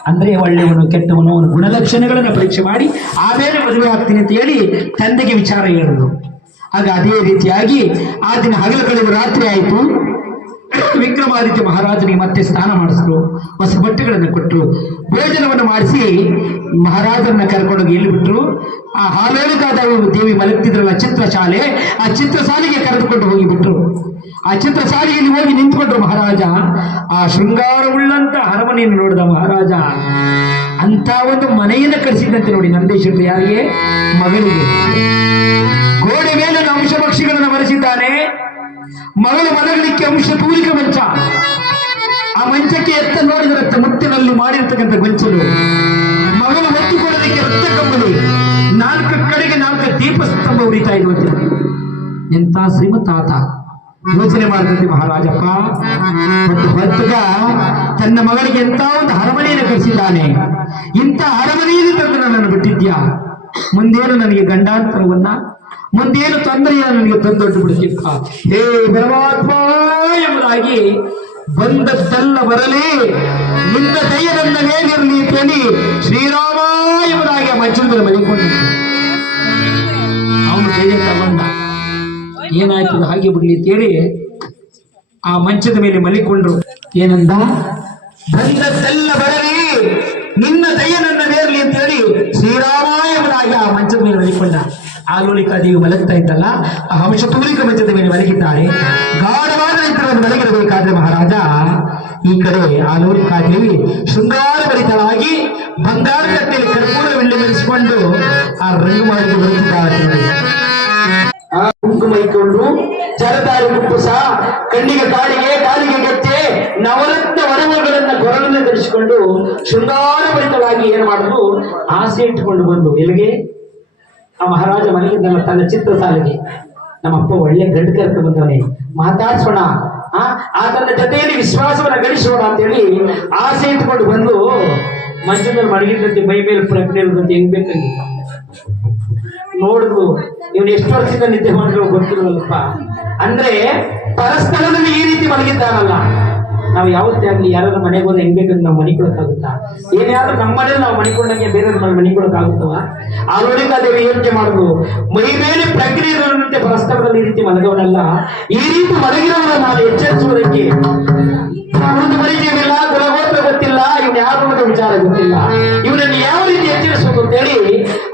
ಅಂದ್ರೆ ಒಳ್ಳೆಯವನು ಕೆಟ್ಟವನು ಅವನ ಗುಣಲಕ್ಷಣಗಳನ್ನ ಪರೀಕ್ಷೆ ಮಾಡಿ ಆಮೇಲೆ ಮದುವೆ ಆಗ್ತೀನಿ ಅಂತ ಹೇಳಿ ತಂದೆಗೆ ವಿಚಾರ ಹೇಳಿದ್ರು. ಆಗ ಅದೇ ರೀತಿಯಾಗಿ ಆ ದಿನ ಹಗಲು ಕಳೆದು ರಾತ್ರಿ ಆಯಿತು. ವಿಕ್ರಮಾದಿತ್ಯ ಮಹಾರಾಜನಿಗೆ ಮತ್ತೆ ಸ್ನಾನ ಮಾಡಿಸಿದ್ರು, ಹೊಸ ಬಟ್ಟೆಗಳನ್ನು ಕೊಟ್ಟರು, ಭೋಜನವನ್ನು ಮಾಡಿಸಿ ಮಹಾರಾಜರನ್ನ ಕರ್ಕೊಂಡೋಗಿ ಎಲ್ಲಿ ಬಿಟ್ರು, ಆ ಹಾಲೇಳುಗಾದ ದೇವಿ ಮಲಗ್ತಿದ್ರಲ್ಲ ಚಿತ್ರಶಾಲೆ, ಆ ಚಿತ್ರಶಾಲೆಗೆ ಕರೆದುಕೊಂಡು ಹೋಗಿಬಿಟ್ರು. ಆ ಚಿತ್ರಶಾಲೆಯಲ್ಲಿ ಹೋಗಿ ನಿಂತ್ಕೊಂಡ್ರು ಮಹಾರಾಜ. ಆ ಶೃಂಗಾರವುಳ್ಳಂತ ಅರಮನೆಯನ್ನು ನೋಡಿದ ಮಹಾರಾಜ ಅಂತ ಒಂದು ಮನೆಯನ್ನು ಕಳಿಸಿದಂತೆ ನೋಡಿ ನಂದೇಶ್ವರ. ಯಾರಿಗೆ? ಮಗಳಿಗೆ. ಗೋಡೆ ಮೇಲೆ ಅಂಶ ಪಕ್ಷಿಗಳನ್ನು ಬರೆಸಿದ್ದಾನೆ. ಮಗಳು ಮಲಗಲಿಕ್ಕೆ ಅಂಶ ತೂಲಿಕ ಮಂಚ, ಆ ಮಂಚಕ್ಕೆ ಎತ್ತ ನೋಡಿದ ಮುತ್ತಿನಲ್ಲಿ ಮಾಡಿರ್ತಕ್ಕಂಥ ಗೊಂಚಲು, ಮಗಳು ಹೊತ್ತುಕೊಳ್ಳಲಿಕ್ಕೆ ರಕ್ತ ಕಂಬಳಿ, 4 ಕಡೆಗೆ 4 ದೀಪಸ್ತಂಭ ಉರಿತಾ ಇರುವಂತೆ. ಎಂತ ಶ್ರೀಮಂತ ಆತ ಯೋಚನೆ ಮಾಡಿದಂತೆ ಮಹಾರಾಜಪ್ಪ. ಮತ್ತು ಹೊತ್ತಗ ತನ್ನ ಮಗಳಿಗೆ ಎಂತ ಒಂದು ಅರಮನೆಯನ್ನು ಕಳಿಸಿದ್ದಾನೆ. ಇಂಥ ಅರಮನೆಯಲ್ಲಿ ತಂದು ನನ್ನನ್ನು ಬಿಟ್ಟಿದ್ಯಾ, ಮುಂದೇನು ನನಗೆ ಗಂಡಾಂತರವನ್ನ, ಮುಂದೇನು ತೊಂದರೆಯನ್ನು ನನಗೆ ತಂದೊಡ್ಡು ಬಿಡುತ್ತಿದ್ದ. ಹೇ ಪರಮಾತ್ಮ ಎಂಬುದಾಗಿ ಬಂದದ್ದೆಲ್ಲ ಬರಲಿ, ನಿನ್ನ ದಯ ನನ್ನ ಮೇಲಿರಲಿ ಅಂತೇಳಿ ಶ್ರೀರಾಮ ಎಂಬುದಾಗಿ ಆ ಮಂಚದ ಮೇಲೆ ಮಲಿಕೊಂಡು ಅವನು ಧೈರ್ಯ ತಗೊಂಡ. ಏನಾಯ್ತದ ಹಾಗೆ ಬಿಡ್ಲಿ ಅಂತೇಳಿ ಆ ಮಂಚದ ಮೇಲೆ ಮಲಿಕೊಂಡ್ರು. ಏನಂದ? ಬಂದದ್ದೆಲ್ಲ ಬರಲಿ, ನಿನ್ನ ದಯ ನನ್ನ ಮೇಲಿರಲಿ ಅಂತೇಳಿ ಶ್ರೀರಾಮ ಎಂಬುದಾಗಿ ಆ ಮಂಚದ ಮೇಲೆ ಮಲಿಕೊಂಡ. ಆಲೋಲಿಕಾದೇವಿ ಮಲಗ್ತಾ ಇದ್ದಲ್ಲ, ಆ ಹಂಶ ತೂಲಿಕ ಮಂಚದ ಮೇಲೆ ಮಲಗಿದ್ದಾರೆ. ಗಾಢವಾದ ನಿದ್ರೆಯನ್ನು ಮಲಗಿರಬೇಕಾದ್ರೆ ಮಹಾರಾಜ ಈ ಕಡೆ ಆಲೋಲಿಕಾದೇವಿ ಶೃಂಗಾರಭರಿತಳಾಗಿ ಬಂಗಾರ ತಟ್ಟೆಯಲ್ಲಿ ಕರ್ಪೂರವೆಲ್ಲಿ ಮೆರೆಸಿಕೊಂಡು ಆ ರಂಗು ಮಾಡಿ ಬರುತ್ತಿದ್ದಾರೆ. ಕುಂಕುಮ ಇಟ್ಕೊಂಡು ಜರದಾರಿ ಕುಪ್ಪುಸ, ಕಣ್ಣಿಗೆ ಕಾಡಿಗೆ, ಕಾಲಿಗೆ ಗತ್ತೆ, ನವರತ್ನ ವರಮಗಳನ್ನ ಕೊರಳನ್ನು ಧರಿಸಿಕೊಂಡು ಶೃಂಗಾರಭರಿತಳಾಗಿ ಏನ್ ಮಾಡಿದ್ರು, ಆಸೆ ಇಟ್ಟುಕೊಂಡು ಬಂದು ಎಲ್ಲಿಗೆ? ಆ ಮಹಾರಾಜ ಮನೆಗಿದ್ದಲ್ಲ ತನ್ನ ಚಿತ್ರಶಾಲೆಗೆ. ನಮ್ಮಪ್ಪ ಒಳ್ಳೆ ಗಂಡು ಕರ್ಕ ಬಂದವನೇ, ಮಾತಾಡ್ಸೋಣ, ಆತನ ಜೊತೆಯಲ್ಲಿ ವಿಶ್ವಾಸವನ್ನ ಗಳಿಸೋಣ ಅಂತೇಳಿ ಆಸೆ ಇಟ್ಕೊಂಡು ಬಂದು ಮಂಚದಲ್ಲಿ ಮಡಗಿದ್ದಂತೆ ಮೈ ಮೇಲೆ ಪ್ರಜ್ಞೆ ಇರುದಂತೆ ಹೆಂಗ್ ಬೇಕಾಗಿಲ್ಲ ನೋಡಿದ್ರು. ಇವನು ಎಷ್ಟು ವರ್ಷದಿಂದ ನಿದ್ದೆ ಮಾಡಿದ್ರು ಗೊತ್ತಿರಲ್ಲಪ್ಪ. ಅಂದ್ರೆ ಪರಸ್ಥಳದಲ್ಲಿ ಈ ರೀತಿ ಮಲಗಿದ್ದಾರಲ್ಲ. ನಾವು ಯಾವತ್ತೇ ಆಗ್ಲಿ ಯಾರಾದ್ರೂ ಮನೆಗೆ ಹೋದ್ರೆ ಹೆಂಗ್ ಬೇಕಂದ್ರೆ ನಾವು ಮನಿಕೊಳಕ್ಕಾಗುತ್ತಾ? ಏನಾದ್ರೂ ನಮ್ಮ ಮನೇಲಿ ನಾವು ಮನಿಕೊಂಡಂಗೆ ಬೇರೆ ಮನಿಕೊಳಕ್ಕಾಗುತ್ತವ? ಆಲೋಲಿಕಾದೇವಿ ಯೋಚನೆ ಮಾಡುದು, ಮೈ ಮೇಲೆ ಪ್ರಜ್ಞೆ ಇರುವಂತೆ ಪರಸ್ಥಳದಲ್ಲಿ ಈ ರೀತಿ ಮಲಗವನಲ್ಲ, ಈ ರೀತಿ ಮಲಗಿರೋನ ನಾನು ಎಚ್ಚರಿಸುವುದಕ್ಕೆ ಕುಡಿದು ಪರಿಚಯವಿಲ್ಲ, ಕುಲಗೋತ್ರ ಗೊತ್ತಿಲ್ಲ, ಇವನು ಯಾರು ಅನ್ನೋ ವಿಚಾರ ಗೊತ್ತಿಲ್ಲ, ಇವನನ್ನು ಯಾವ ರೀತಿ ಎಚ್ಚರಿಸುವುದು ಅಂತೇಳಿ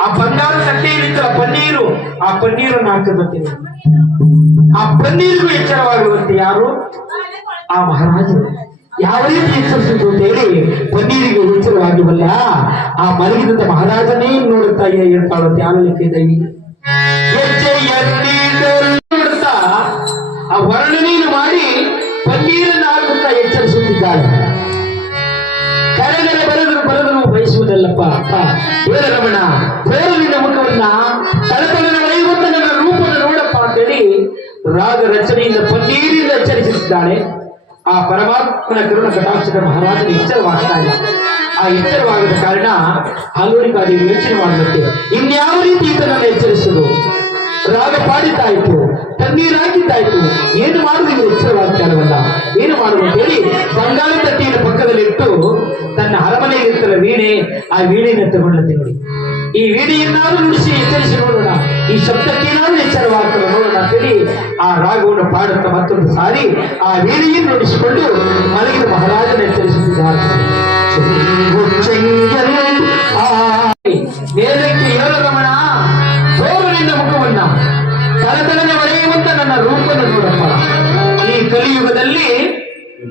ಆ ಬಂಗಾರ ಕಟ್ಟೆಯಲ್ಲಿದ್ದಲ್ಲ ಪನ್ನೀರು, ಆ ಪನ್ನೀರನ್ನು ಹಾಕದಂತೀನಿ. ಆ ಪನ್ನೀರಿಗೂ ಎಚ್ಚರವಾಗಿರುವಂತೆ ಯಾರು? ಆ ಮಹಾರಾಜರು. ಯಾವ ರೀತಿ ಎಚ್ಚರಿಸುವುದು ಅಂತ ಹೇಳಿ ಪನ್ನೀರಿಗೆ ಎಚ್ಚರವಾಗಿವಲ್ಲ, ಆ ಮಲಗಿದಂತ ಮಹಾರಾಜನೇ ನೋಡುತ್ತಾ ಹೇಳ್ತಾಳಂತೆ ಆಲೋಲಿಕೆ ದೇವಿ. ನೋಡುತ್ತಾ ಆ ವರ್ಣನೆಯನ್ನು ಮಾಡಿ ಪನ್ನೀರನ್ನು ಹಾಕುತ್ತಾ ಎಚ್ಚರಿಸುತ್ತಿದ್ದಾಳೆ. ಕರೆದರೆ ಬರೆದರು ಬಯಸುವುದಲ್ಲಪ್ಪ ಅಪ್ಪ ರಮಣ, ಬೇರಲಿನ ಮುಖವನ್ನ ತಳತಳನ ಒಳೆಯುವಂತ ನನ್ನ ರೂಪದ ನೋಡಪ್ಪ ಅಂತೇಳಿ ರಾಗ ರಚನೆಯಿಂದ ಪನ್ನೀರಿಂದ ಎಚ್ಚರಿಸುತ್ತಿದ್ದಾಳೆ. ಆ ಪರಮಾತ್ಮನ ಕರುಣ ಕಟಾಕ್ಷದ ಮಹಾರಾಜನ ಎಚ್ಚರವಾಗ್ತಾ ಇಲ್ಲ. ಆ ಎಚ್ಚರವಾಗದ ಕಾರಣ ಆಲೋಲಿಕಾದೇವಿ ಯೋಚನೆ ಮಾಡುತ್ತೆ, ಇನ್ಯಾವ ರೀತಿ ಈತನನ್ನು ಎಚ್ಚರಿಸುವುದು? ರಾಗ ಪಾಡಿತಾಯ್ತು, ತಣ್ಣೀರು ಹಾಕಿದ್ದಾಯ್ತು, ಏನು ಮಾಡುವುದು? ಎಚ್ಚರವಾಗ್ತಾ ಇಲ್ಲವಲ್ಲ, ಏನು ಮಾಡುವುದು ಅಂತ ಹೇಳಿ ಬಂಗಾರ ತಟ್ಟೆಯನ್ನು ಪಕ್ಕದಲ್ಲಿಟ್ಟು ತನ್ನ ಅರಮನೆಯಲ್ಲಿರ್ತಾರೆ ವೀಣೆ, ಆ ವೀಣೆಯನ್ನು ತಗೊಂಡಂತೆ ನೋಡಿ. ಈ ವೀಣೆಯನ್ನಾದ್ರೂ ನುಡಿಸಿ ಎಚ್ಚರಿಸಿ ನೋಡೋಣ, ಈ ಶಬ್ದಕ್ಕೇನಾದ್ರೂ ಎಚ್ಚರವಾಗ್ತದೆ ನೋಡೋಣ ಅಂತೇಳಿ ಆ ರಾಗವನ್ನು ಪಾಡುತ್ತಾ ಮತ್ತೊಂದು ಸಾರಿ ಆ ವೀಣೆಯನ್ನು ನುಡಿಸಿಕೊಂಡು ಮಲಗಿದ ಮಹಾರಾಜನ ಎಚ್ಚರಿಸುತ್ತಿದ್ದಾರೆ. ನೇರಕ್ಕೆ ಏಳು ರಮಣ, ಸೋಮನಿಂದ ಮುಖವನ್ನ ತಲತಲನೆ ಒಳೆಯುವಂತ ನನ್ನ ರೂಪವನ್ನು ನೋಡಪ್ಪ. ಈ ಕಲಿಯುಗದಲ್ಲಿ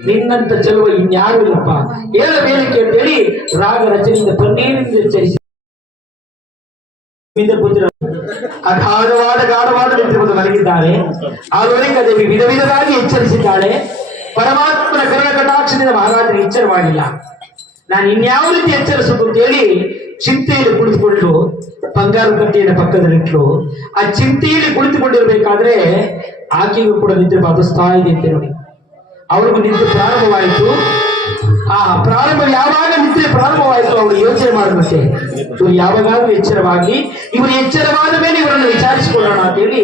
ನಿನ್ನಂತ ಚೆಲುವ ಇನ್ಯಾರು ಇಲ್ಲಪ್ಪ, ಏಳ ಮೇಲಕ್ಕೆ ಅಂತೇಳಿ ರಾಗ ರಚನೆಯಿಂದ ಪನ್ನೀರಿಂದ ಎಚ್ಚರಿಸಿ ಗಾಢವಾದ ನಿದ್ರೆ ಮಲಗಿದ್ದಾರೆ. ಆಲೋಲಿಕಾದೇವಿ ವಿಧ ವಿಧವಾಗಿ ಎಚ್ಚರಿಸಿದ್ದಾಳೆ. ಪರಮಾತ್ಮನ ಕರುಣ ಕಟಾಕ್ಷದಿಂದ ಮಹಾರಾಜನಿಗೆ ಎಚ್ಚರವಾಗಿಲ್ಲ. ನಾನು ಇನ್ಯಾವ ರೀತಿ ಎಚ್ಚರಿಸುವುದು ಅಂತ ಹೇಳಿ ಚಿಂತೆಯಲ್ಲಿ ಕುಳಿತುಕೊಂಡು ಬಂಗಾರ ಕಟ್ಟೆಯ ಪಕ್ಕದಲ್ಲಿಟ್ಲು. ಆ ಚಿಂತೆಯಲ್ಲಿ ಕುಳಿತುಕೊಂಡಿರ್ಬೇಕಾದ್ರೆ ಆಕೆಗೂ ಕೂಡ ನಿದ್ರೆ ಬಾಧಿಸ್ತಾ ಇದೆ ಅಂತ ನೋಡಿ. ಅವ್ರಿಗೂ ನಿದ್ರೆ ಪ್ರಾರಂಭವಾಯಿತು. ಆ ಪ್ರಾರಂಭ ಯಾವಾಗ ನಿದ್ರೆ ಪ್ರಾರಂಭವಾಯಿತು ಅವರು ಯೋಚನೆ ಮಾಡುತ್ತೆ, ಇವರು ಯಾವಾಗಾದ್ರೂ ಎಚ್ಚರವಾಗಿ, ಇವರು ಎಚ್ಚರವಾದ ಮೇಲೆ ಇವರನ್ನು ವಿಚಾರಿಸಿಕೊಳ್ಳೋಣ ಅಂತೇಳಿ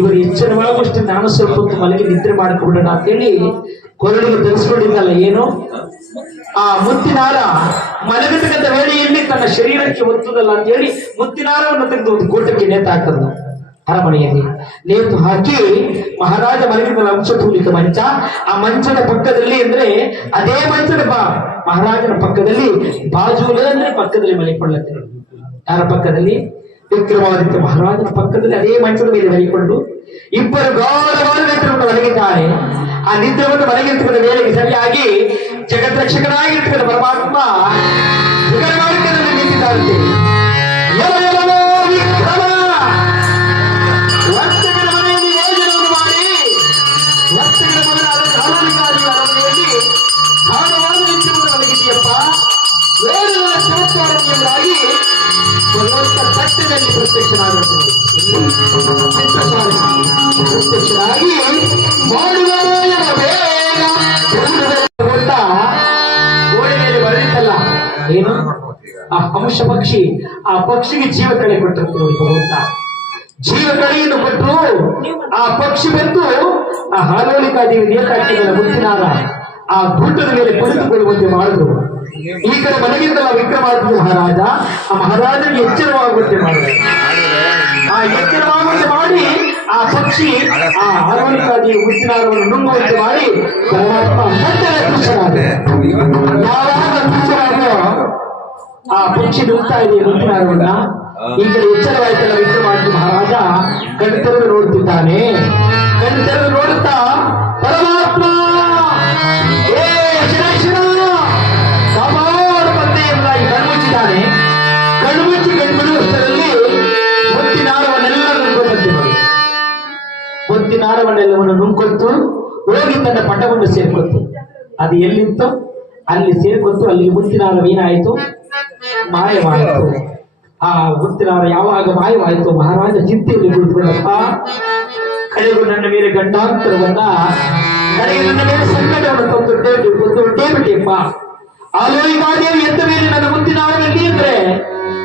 ಇವರು ಎಚ್ಚರವಾಗುವಷ್ಟು ನಾನು ಸ್ವಲ್ಪ ಹೊತ್ತು ಮಲಗಿ ನಿದ್ರೆ ಮಾಡಿಕೊಳ್ಳೋಣ ಅಂತೇಳಿ ಕೊರಳಿಗೆ ಧರಿಸಿಕೊಂಡಿದ್ದಲ್ಲ ಏನು ಆ ಮುತ್ತಿನಾರ ಮಲಗತಕ್ಕಂಥ ವೇಳೆಯಲ್ಲಿ ತನ್ನ ಶರೀರಕ್ಕೆ ಒತ್ತುದಲ್ಲ ಅಂತ ಹೇಳಿ ಮುತ್ತಿನಾರವನ್ನು ತೆಗೆದು ಒಂದು ಕೋಟಕ್ಕೆ ನೇತಾಕದ್ದು. ಅರಮನೆಯಲ್ಲಿ ನೇತು ಹಾಕಿ ಮಹಾರಾಜ ಮಲಗಿದ ಅಂಶತೂಲಿತ ಮಂಚ. ಆ ಮಂಚದ ಪಕ್ಕದಲ್ಲಿ ಅಂದ್ರೆ ಅದೇ ಮಂಚದ ಮಹಾರಾಜನ ಪಕ್ಕದಲ್ಲಿ ಬಾಜೂಲ ಅಂದ್ರೆ ಪಕ್ಕದಲ್ಲಿ ಮಲಿಕೊಳ್ಳುತ್ತೆ. ಯಾರ ಪಕ್ಕದಲ್ಲಿ? ವಿಕ್ರಮಾದಿತ್ಯ ಮಹಾರಾಜನ ಪಕ್ಕದಲ್ಲಿ ಅದೇ ಮಂಚದ ಮೇಲೆ ಮಲಿಕೊಂಡು ಇಬ್ಬರು ಗಾಢವಾದ ನಿದ್ರೆಯನ್ನು ಮಲಗಿದ್ದಾರೆ. ಆ ನಿದ್ರೆಯನ್ನು ಮಲಗಿರ್ತಕ್ಕಂಥ ವೇಳೆಗೆ ಸರಿಯಾಗಿ ಜಗದ್ರಕ್ಷಕನಾಗಿರ್ತಕ್ಕಂಥ ಪರಮಾತ್ಮ ನಿಂತಿದ್ದಾರಂತೆ. ವರ್ತಕರ ಮನೆಯಲ್ಲಿ ಯೋಜನೆಯನ್ನು ಮಾಡಿ ವರ್ತಕರ ಮಗನಾದ ಚಾಲನಿಕಾದಿ ಅರಮನೆಯಲ್ಲಿ ಗಾಢವಾದ ನಿದ್ರೆಯನ್ನು ಮಲಗಿದೆಯಪ್ಪ. ವೇದಗಳ ಶಿವತ್ವಾರವಾಗಿ ಸತ್ಯದಲ್ಲಿ ಪ್ರತ್ಯಕ್ಷನಾಗಿ ಮಾಡುವ ಗೋಡೆ ಮೇಲೆ ಬರೆದಿತ್ತಲ್ಲ ಏನು ಆ ಅಂಶ ಪಕ್ಷಿ, ಆ ಪಕ್ಷಿಗೆ ಜೀವ ಕಳೆ ಕೊಟ್ಟಿರ್ತೀವಿ ಭಗವಂತ. ಜೀವ ಕಳೆಯನ್ನು ಕೊಟ್ಟರು ಆ ಪಕ್ಷಿ ಬಂದು ಆ ಹಾಲೋಲಿಕಾದೇವಿ ನೇತಾಕಿಗಳ ಮುತ್ತಿನಾರ ಆ ಗುಡ್ಡದ ಮೇಲೆ ಕುಳಿತುಕೊಳ್ಳುವಂತೆ ಮಾಡಿದ್ರು. ಈ ಕಡೆ ಮಲಗಿದ್ದಲ್ಲ ವಿಕ್ರಮಾದಿತ್ಯ ಮಹಾರಾಜ, ಆ ಮಹಾರಾಜನಿಗೆ ಎಚ್ಚರವಾಗುವಂತೆ ಮಾಡಿದ್ರು. ಆ ಎಚ್ಚರವಾಗುವಂತೆ ಮಾಡಿ ಆ ಪಕ್ಷಿ ಆ ಹಾಲೋಲಿಕಾದೇವಿ ಮುತ್ತಿನಾರವನ್ನು ನುಂಗುವಂತೆ ಮಾಡಿ ಪರಮಾತ್ಮ ಮತ್ತೆ ಅದೃಶ್ಯನಾದ. ಯಾವಾಗ ಅದೃಶ್ಯನಾದೋ ಆ ಪಕ್ಷಿ ನುಗ್ತಾ ಇದೆ ಮುತ್ತಿನಾರವನ್ನ. ಈ ಕಡೆ ಎಚ್ಚರವಾಯ್ತಲ್ಲ ವಿಕ್ರಮಾದಿತ್ಯ ಮಹಾರಾಜ ಕಣ್ತೆರೆದು ನೋಡುತ್ತಿದ್ದಾನೆ. ಕಣ್ತೆರೆದು ನೋಡುತ್ತಾ ಪರಮಾತ್ಮ ಕಣ್ಮುಚ್ಚಿದ್ದಾನೆ. ಕಣ್ಮುಚ್ಚಿ ಕಣ್ಬಿಡುವಷ್ಟರಲ್ಲಿ ಮುತ್ತಿನಾರವನ್ನೆಲ್ಲವನ್ನು ನುಂಗೊತ್ತು ಹೋಗಿ ತನ್ನ ಪಟವನ್ನು ಸೇರ್ಕೊತ್ತು. ಅದು ಎಲ್ಲಿತ್ತು ಅಲ್ಲಿ ಸೇರ್ಕೊತ್ತು. ಅಲ್ಲಿ ಮುತ್ತಿನಾರ ಏನಾಯಿತು? ಮಾಯವಾಯಿತು. ಆ ಮುತ್ತಿನಾರ ಯಾವಾಗ ಮಾಯವಾಯಿತು ಮಹಾರಾಜ ಚಿಂತೆಯಲ್ಲಿ ಕುಳಿತುಕೊಂಡಪ್ಪ. ಕಡೆಗೂ ನನ್ನ ಮೇಲೆ ಗಂಡಾಂತರವನ್ನ, ಕಡೆಗೆ ನನ್ನ ಮೇಲೆ ಸಂಕಟವನ್ನು ತಂದು ಬಿಟ್ಟಿಯಪ್ಪ. ಆಲೋಲಿಕಾದೇವಿ ಎದ್ದ ಮೇಲೆ ನನ್ನ ಮುತ್ತಿನಾರದಲ್ಲಿ ಅಂದ್ರೆ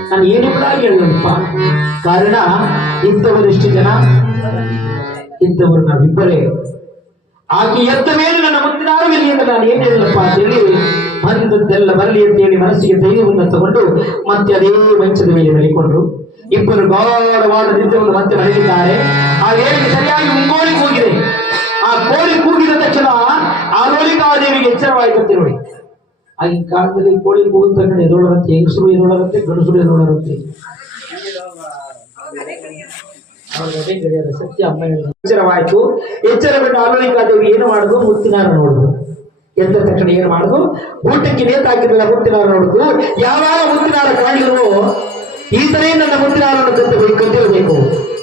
ನಾನು ಏನು ಕೂಡ ಹೇಳಪ್ಪ. ಕಾರಣ ಇದ್ದವರೆಷ್ಟು ಜನ? ಇದ್ದವರು ನಾವಿಬ್ಬರೇ. ಆಕೆ ಎದ್ದ ಮೇಲೆ ನನ್ನ ಮುತ್ತಿನಾರದಲ್ಲಿ ಅಂದ್ರೆ ನಾನು ಏನ್ ಹೇಳಪ್ಪ ಅಂತ ಹೇಳಿ ಬಂದದ್ದೆಲ್ಲ ಬರಲಿ ಅಂತ ಹೇಳಿ ಮನಸ್ಸಿಗೆ ಧೈರ್ಯವನ್ನು ತಗೊಂಡು ಮತ್ತೆ ಅದೇ ಮಂಚದ ಮೇಲೆ ಮಲಿಕೊಂಡ್ರು. ಇಬ್ಬರು ಗಾಢವಾದ ನಿದ್ರೆಯನ್ನು ಮತ್ತೆ ಮಲಗಿದ್ದಾರೆ. ಆ ವೇಳೆಗೆ ಸರಿಯಾಗಿ ಮುಂಗೋಳಿ ಕೂಗಿದೆ. ಆ ಕೋಳಿ ಕೂಗಿದ ತಕ್ಷಣ ಆಲೋಲಿಕಾದೇವಿಗೆ ಎಚ್ಚರವಾಯಿತಂತೆ. ನೋಡಿ, ಆಗಿನ ಕಾಲದಲ್ಲಿ ಕೋಳಿ ಕೂಗಿದ ತಕ್ಷಣ ಎದೋಳರಂತೆ, ಹೆಂಗಸರು ಎದೋಳರಂತೆ, ಗಂಡಸರು ಎದೋಳರಂತೆ. ಸತ್ಯ ಅಮ್ಮ ಎಚ್ಚರವಾಯಿತು. ಎಚ್ಚರಗೊಂಡು ಆಲೋಲಿಕಾದೇವಿ ಏನು ಮಾಡುದು? ಮುತ್ತಿನಾರ ನೋಡುದು. ಎದ್ದ ತಕ್ಷಣ ಏನು ಮಾಡುದು? ಊಟಕ್ಕೆ ನೇತಾಕಿದ್ರಲ್ಲ ಮುತ್ತಿನಾರ ನೋಡುದು. ಯಾವಾಗ ಮುತ್ತಿನಾರ ಕಾಣಿದ್ರು ಈ ಸರಿ ನನ್ನ ಮುತ್ತಿನಾರನ್ನು ಕದ್ದಿರಬೇಕು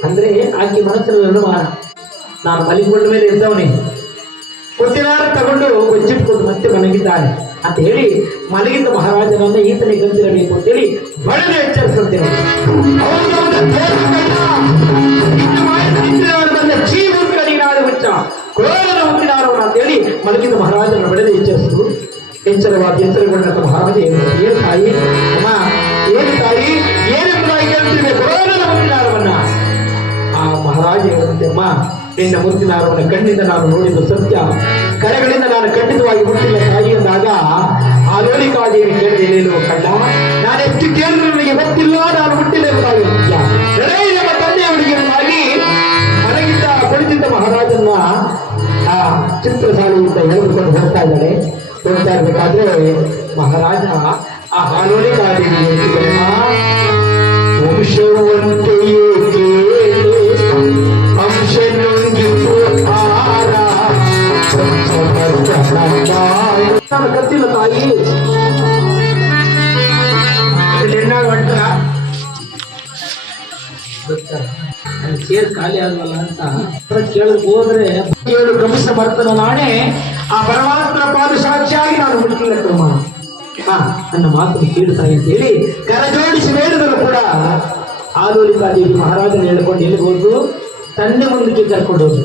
ಅಂದ್ರೆ ಆಕೆ ಮನಸ್ಸಿನಲ್ಲಿ ಅನುಮಾನ. ನಾನು ಮಲಿಕೊಂಡ ಮೇಲೆ ಎದ್ದವನೇ, ಮುತ್ತಿನಾರ ತಗೊಂಡು ಬಚ್ಚಿಟ್ಕೊಂಡು ಮತ್ತೆ ಮಲಗಿದ್ದಾನೆ ಅಂತ ಹೇಳಿ ಮಲಗಿದ್ದ ಮಹಾರಾಜನನ್ನ ಈತನೇ ಗಂತಿರಬೇಕು ಅಂತ ಹೇಳಿ ಬಡನೆ ಎಚ್ಚರಿಸುತ್ತೇನೆ. ಕ್ರೋಧದ ಮುತ್ತಿನಾರವನ್ನ ಅಂತ ಹೇಳಿ ಮಲಗಿದ ಮಹಾರಾಜನ ಬಡನೆ ಎಚ್ಚರಿಸಿದ್ರು. ಎಚ್ಚರಗೊಂಡಂತ ಮಹಾರಾಜ ಏನು ತಾಯಿ, ಅಮ್ಮ ಏನು ತಾಯಿ, ಏನೆಂಬುದಾಗಿ ಕೇಳ್ತಿರ್ಬೇಕು ಕ್ರೋಧದ ಮುತ್ತಿನಾರವನ್ನ. ಆ ಮಹಾರಾಜ ಹೇಳುತ್ತೆ, ಅಮ್ಮ ನಿನ್ನ ಮುತ್ತಿನಾರವನ್ನ ಕಣ್ಣಿಂದ ನಾನು ನೋಡಿದ್ದು ಸತ್ಯ, ಕರೆಗಳಿಂದ ನಾನು ಖಂಡಿತವಾಗಿ ಮುಟ್ಟಿಲ್ಲ ತಾಯಿ ಎಂದಾಗ ಆಲೋಲಿಕಾದೇವಿ ಕೇಳಿದೇನು ಕಣ್ಣ, ನಾನೆಷ್ಟು ಕೇಳಿದ್ರು ನನಗೆ ಗೊತ್ತಿಲ್ಲ, ನಾನು ಮುಟ್ಟಿಲ್ಲ ಎಂಬುದಾಗಿ ನಮ್ಮ ತಂದೆಯವರಿಗೆ ಮಲಗಿದ್ದ ಕುಳಿತಿದ್ದ ಮಹಾರಾಜನ್ನ ಆ ಚಿತ್ರಶಾಲೆಯಿಂದ ಎಳೆದುಕೊಂಡು ಹೋಗ್ತಾ ಇದ್ದಾಳೆ. ಹೋಗ್ತಾ ಇರ್ಬೇಕಾದ್ರೆ ಮಹಾರಾಜ ಆ ಆಲೋಲಿಕಾದೇವಿ ವಂಶವಂತೆಯೇ ಅಂಶ ಕತ್ತಿಲ್ಲ ತಾಯಿ ಸೇರ್ ಖಾಲಿ ಆಗಲ್ಲ ಅಂತ ಕೇಳಕ್ ಹೋದ್ರೆ ಕೇಳು ಗಮನಿಸ ಬರ್ತದ ನಾನೇ ಆ ಪರಮಾತ್ಮನ ಪಾದ ಸಾಕ್ಷಿಯಾಗಿ ನಾನು ಹುಡುಕಿಲ್ಲ ಕ್ರಮ. ನನ್ನ ಮಾತನ್ನು ಕೇಳ್ತಾ ಅಂತ ಹೇಳಿ ಕರ ಜೋಡಿಸಿ ಹೇಳಿದರು ಕೂಡ ಆಲೋಲಿಕಾದೇವಿ ಮಹಾರಾಜನ ಹೇಳ್ಕೊಂಡು ಎಲ್ಲಿ ಹೋದ್ರು? ತಂದೆ ಮುಂದಕ್ಕೆ ಕರ್ಕೊಂಡು ಹೋದ್ರು.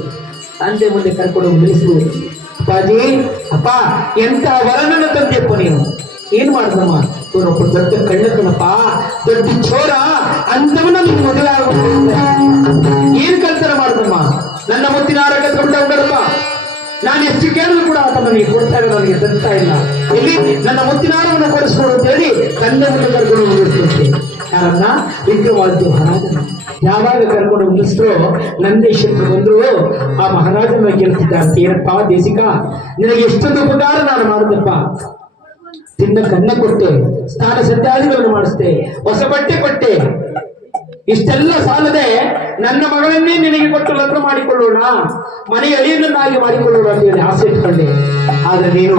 ತಂದೆ ಮುಂದೆ ಕರ್ಕೊಂಡು ಹೋಗಿ ನಿಲ್ಲಿಸುವುದು. ಅಪ್ಪಾಜಿ, ಅಪ್ಪ ಎಂತ ವರನನ್ನ ತಂದೆಯಪ್ಪ ನೀನು, ಏನ್ ಮಾಡ್ದಮ್ಮ? ಇವನೊಬ್ಬ ದೊಡ್ಡ ಕಳ್ಳಕನಪ್ಪ, ದೊಡ್ಡ ಚೋರ, ಅಂತವನ್ನ ನೀನು ಮದುವೆ ಆಗುತ್ತೆ. ಏನ್ ಕಲ್ತರ ಮಾಡ್ದಮ್ಮ? ನನ್ನ ಮುತ್ತಿನಾರ ಕತ್ಕೊಂಡಪ್ಪ, ನಾನು ಎಷ್ಟು ಕೇಳಿದ್ರು ಕೂಡ ಆತನ ನೀವು ಕೊಡ್ತಾ ಇಲ್ಲ, ನನಗೆ ತರ್ತಾ ಇಲ್ಲ. ಇಲ್ಲಿ ನನ್ನ ಮುತ್ತಿನಾರವನ್ನು ಕೊಡಿಸ್ಕೊಡು ಅಂತ ಹೇಳಿ ತಂದೆ ಮುಂದೆ ಕರ್ಕೊಂಡು ಹೋಗಿರ್ತೇನೆ. ಯಾರನ್ನ? ವಿಕ್ರಮಾದಿತ್ಯ ಮಹಾರಾಜನ. ಯಾವಾಗ ಕರ್ಕೊಂಡು ಮುಗಿಸ್ರು ನಂದೀಶ್ವರ ಬಂದ್ರು ಆ ಮಹಾರಾಜನ ಕೇಳ್ತಿದ್ದಂತೆ, ಏನಪ್ಪಾ ದೇಸಿಕ, ನಿನಗೆ ಎಷ್ಟೊಂದು ಉಪಕಾರ ನಾನು ಮಾಡಿದಪ್ಪ. ತಿನ್ನ ಕನ್ನ ಕೊಟ್ಟೆ, ಸ್ನಾನ ಸಂಧ್ಯಾದಿಗಳನ್ನು ಮಾಡಿಸ್ತೆ, ಹೊಸ ಬಟ್ಟೆ ಕೊಟ್ಟೆ. ಇಷ್ಟೆಲ್ಲ ಸಾಲದೆ ನನ್ನ ಮಗಳನ್ನೇ ನಿನಗೆ ಕೊಟ್ಟು ಲಗ್ನ ಮಾಡಿಕೊಳ್ಳೋಣ, ಮನೆಯ ಅಳಿಯನನ್ನಾಗಿ ಮಾಡಿಕೊಳ್ಳೋಣ ಅಂತ ಹೇಳಿ ಆಸೆ ಇಟ್ಕೊಂಡೆ. ಆದ್ರೆ ನೀನು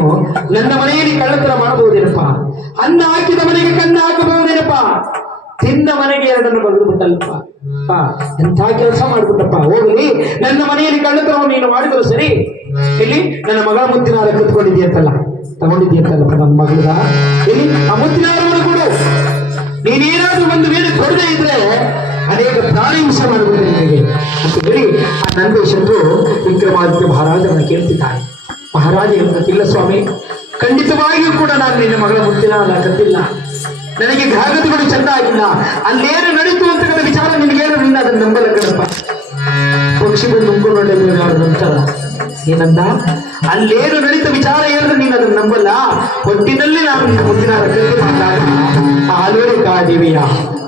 ನನ್ನ ಮನೆಯಲ್ಲಿ ಕಳ್ಳತನ ಮಾಡಬಹುದೇನಪ್ಪ, ಅನ್ನ ಹಾಕಿದ ಮನೆಗೆ ಕನ್ನ ಹಾಕಬಹುದೇನಪ್ಪ, ತಿಂದ ಮನೆಗೆ ಎರಡನ್ನು ಬಗೆದು ಬಿಟ್ಟಲ್ಲಪ್ಪ. ಎಂಥ ಕೆಲಸ ಮಾಡ್ಬಿಟ್ಟಪ್ಪ. ಹೋಗಲಿ, ನನ್ನ ಮನೆಯಲ್ಲಿ ಕಳ್ಳತನವನ್ನು ನೀನು ಮಾಡಿದ್ರು ಸರಿ, ಇಲ್ಲಿ ನನ್ನ ಮಗಳ ಮುತ್ತಿನಾರ ಕತ್ಕೊಂಡಿದ್ಯಂತಲ್ಲ, ತಗೊಂಡಿದ್ಯಂತಲ್ಲಪ್ಪ ನನ್ನ ಮಗಳ, ಇಲ್ಲಿ ಆ ಮುತ್ತಿನಾರವನ್ನು ಕೊಡು. ನೀನೇನಾದ್ರೂ ಒಂದು ವೇಳೆ ಕೊಡದೇ ಇದ್ರೆ ಅನೇಕ ಪ್ರಾಣಿ ಹಿಂಸೆ ಮಾಡಬಹುದು ನಿನಗೆ ಅಂತ ಹೇಳಿ ಆ ನಂದೀಶರು ವಿಕ್ರಮಾದಿತ್ಯ ಮಹಾರಾಜರನ್ನು ಕೇಳ್ತಿದ್ದಾರೆ. ಮಹಾರಾಜ ಇಲ್ಲ ಸ್ವಾಮಿ, ಖಂಡಿತವಾಗಿಯೂ ಕೂಡ ನಾನು ನಿನ್ನ ಮಗಳ ಮುತ್ತಿನ ಕತ್ತಿಲ್ಲ, ನನಗೆ ಗ್ರಾಹಕತೆಗಳು ಚಂದ ಆಗಿಲ್ಲ, ಅಲ್ಲೇನು ನಡೀತು ಅಂತ ವಿಚಾರ ನಿನಗೇನು, ನಿನ್ನ ಅದನ್ನು ನಂಬಲ್ಲ ಕಣಪ್ಪ. ಪಕ್ಷಿ ಬಂದು ನುಂಗ್ಕೊಂಡು ನಂತರ ಏನಂದ, ಅಲ್ಲೇನು ನಡೀತ ವಿಚಾರ ಹೇಳಿದ್ರೆ ನೀನು ಅದನ್ನು ನಂಬಲ್ಲ, ಒಟ್ಟಿನಲ್ಲಿ ನಾನು ನಿನ್ನ ಮುತ್ತಿನ ಆಲೋಡಿ ಕಾದೇವಿಯ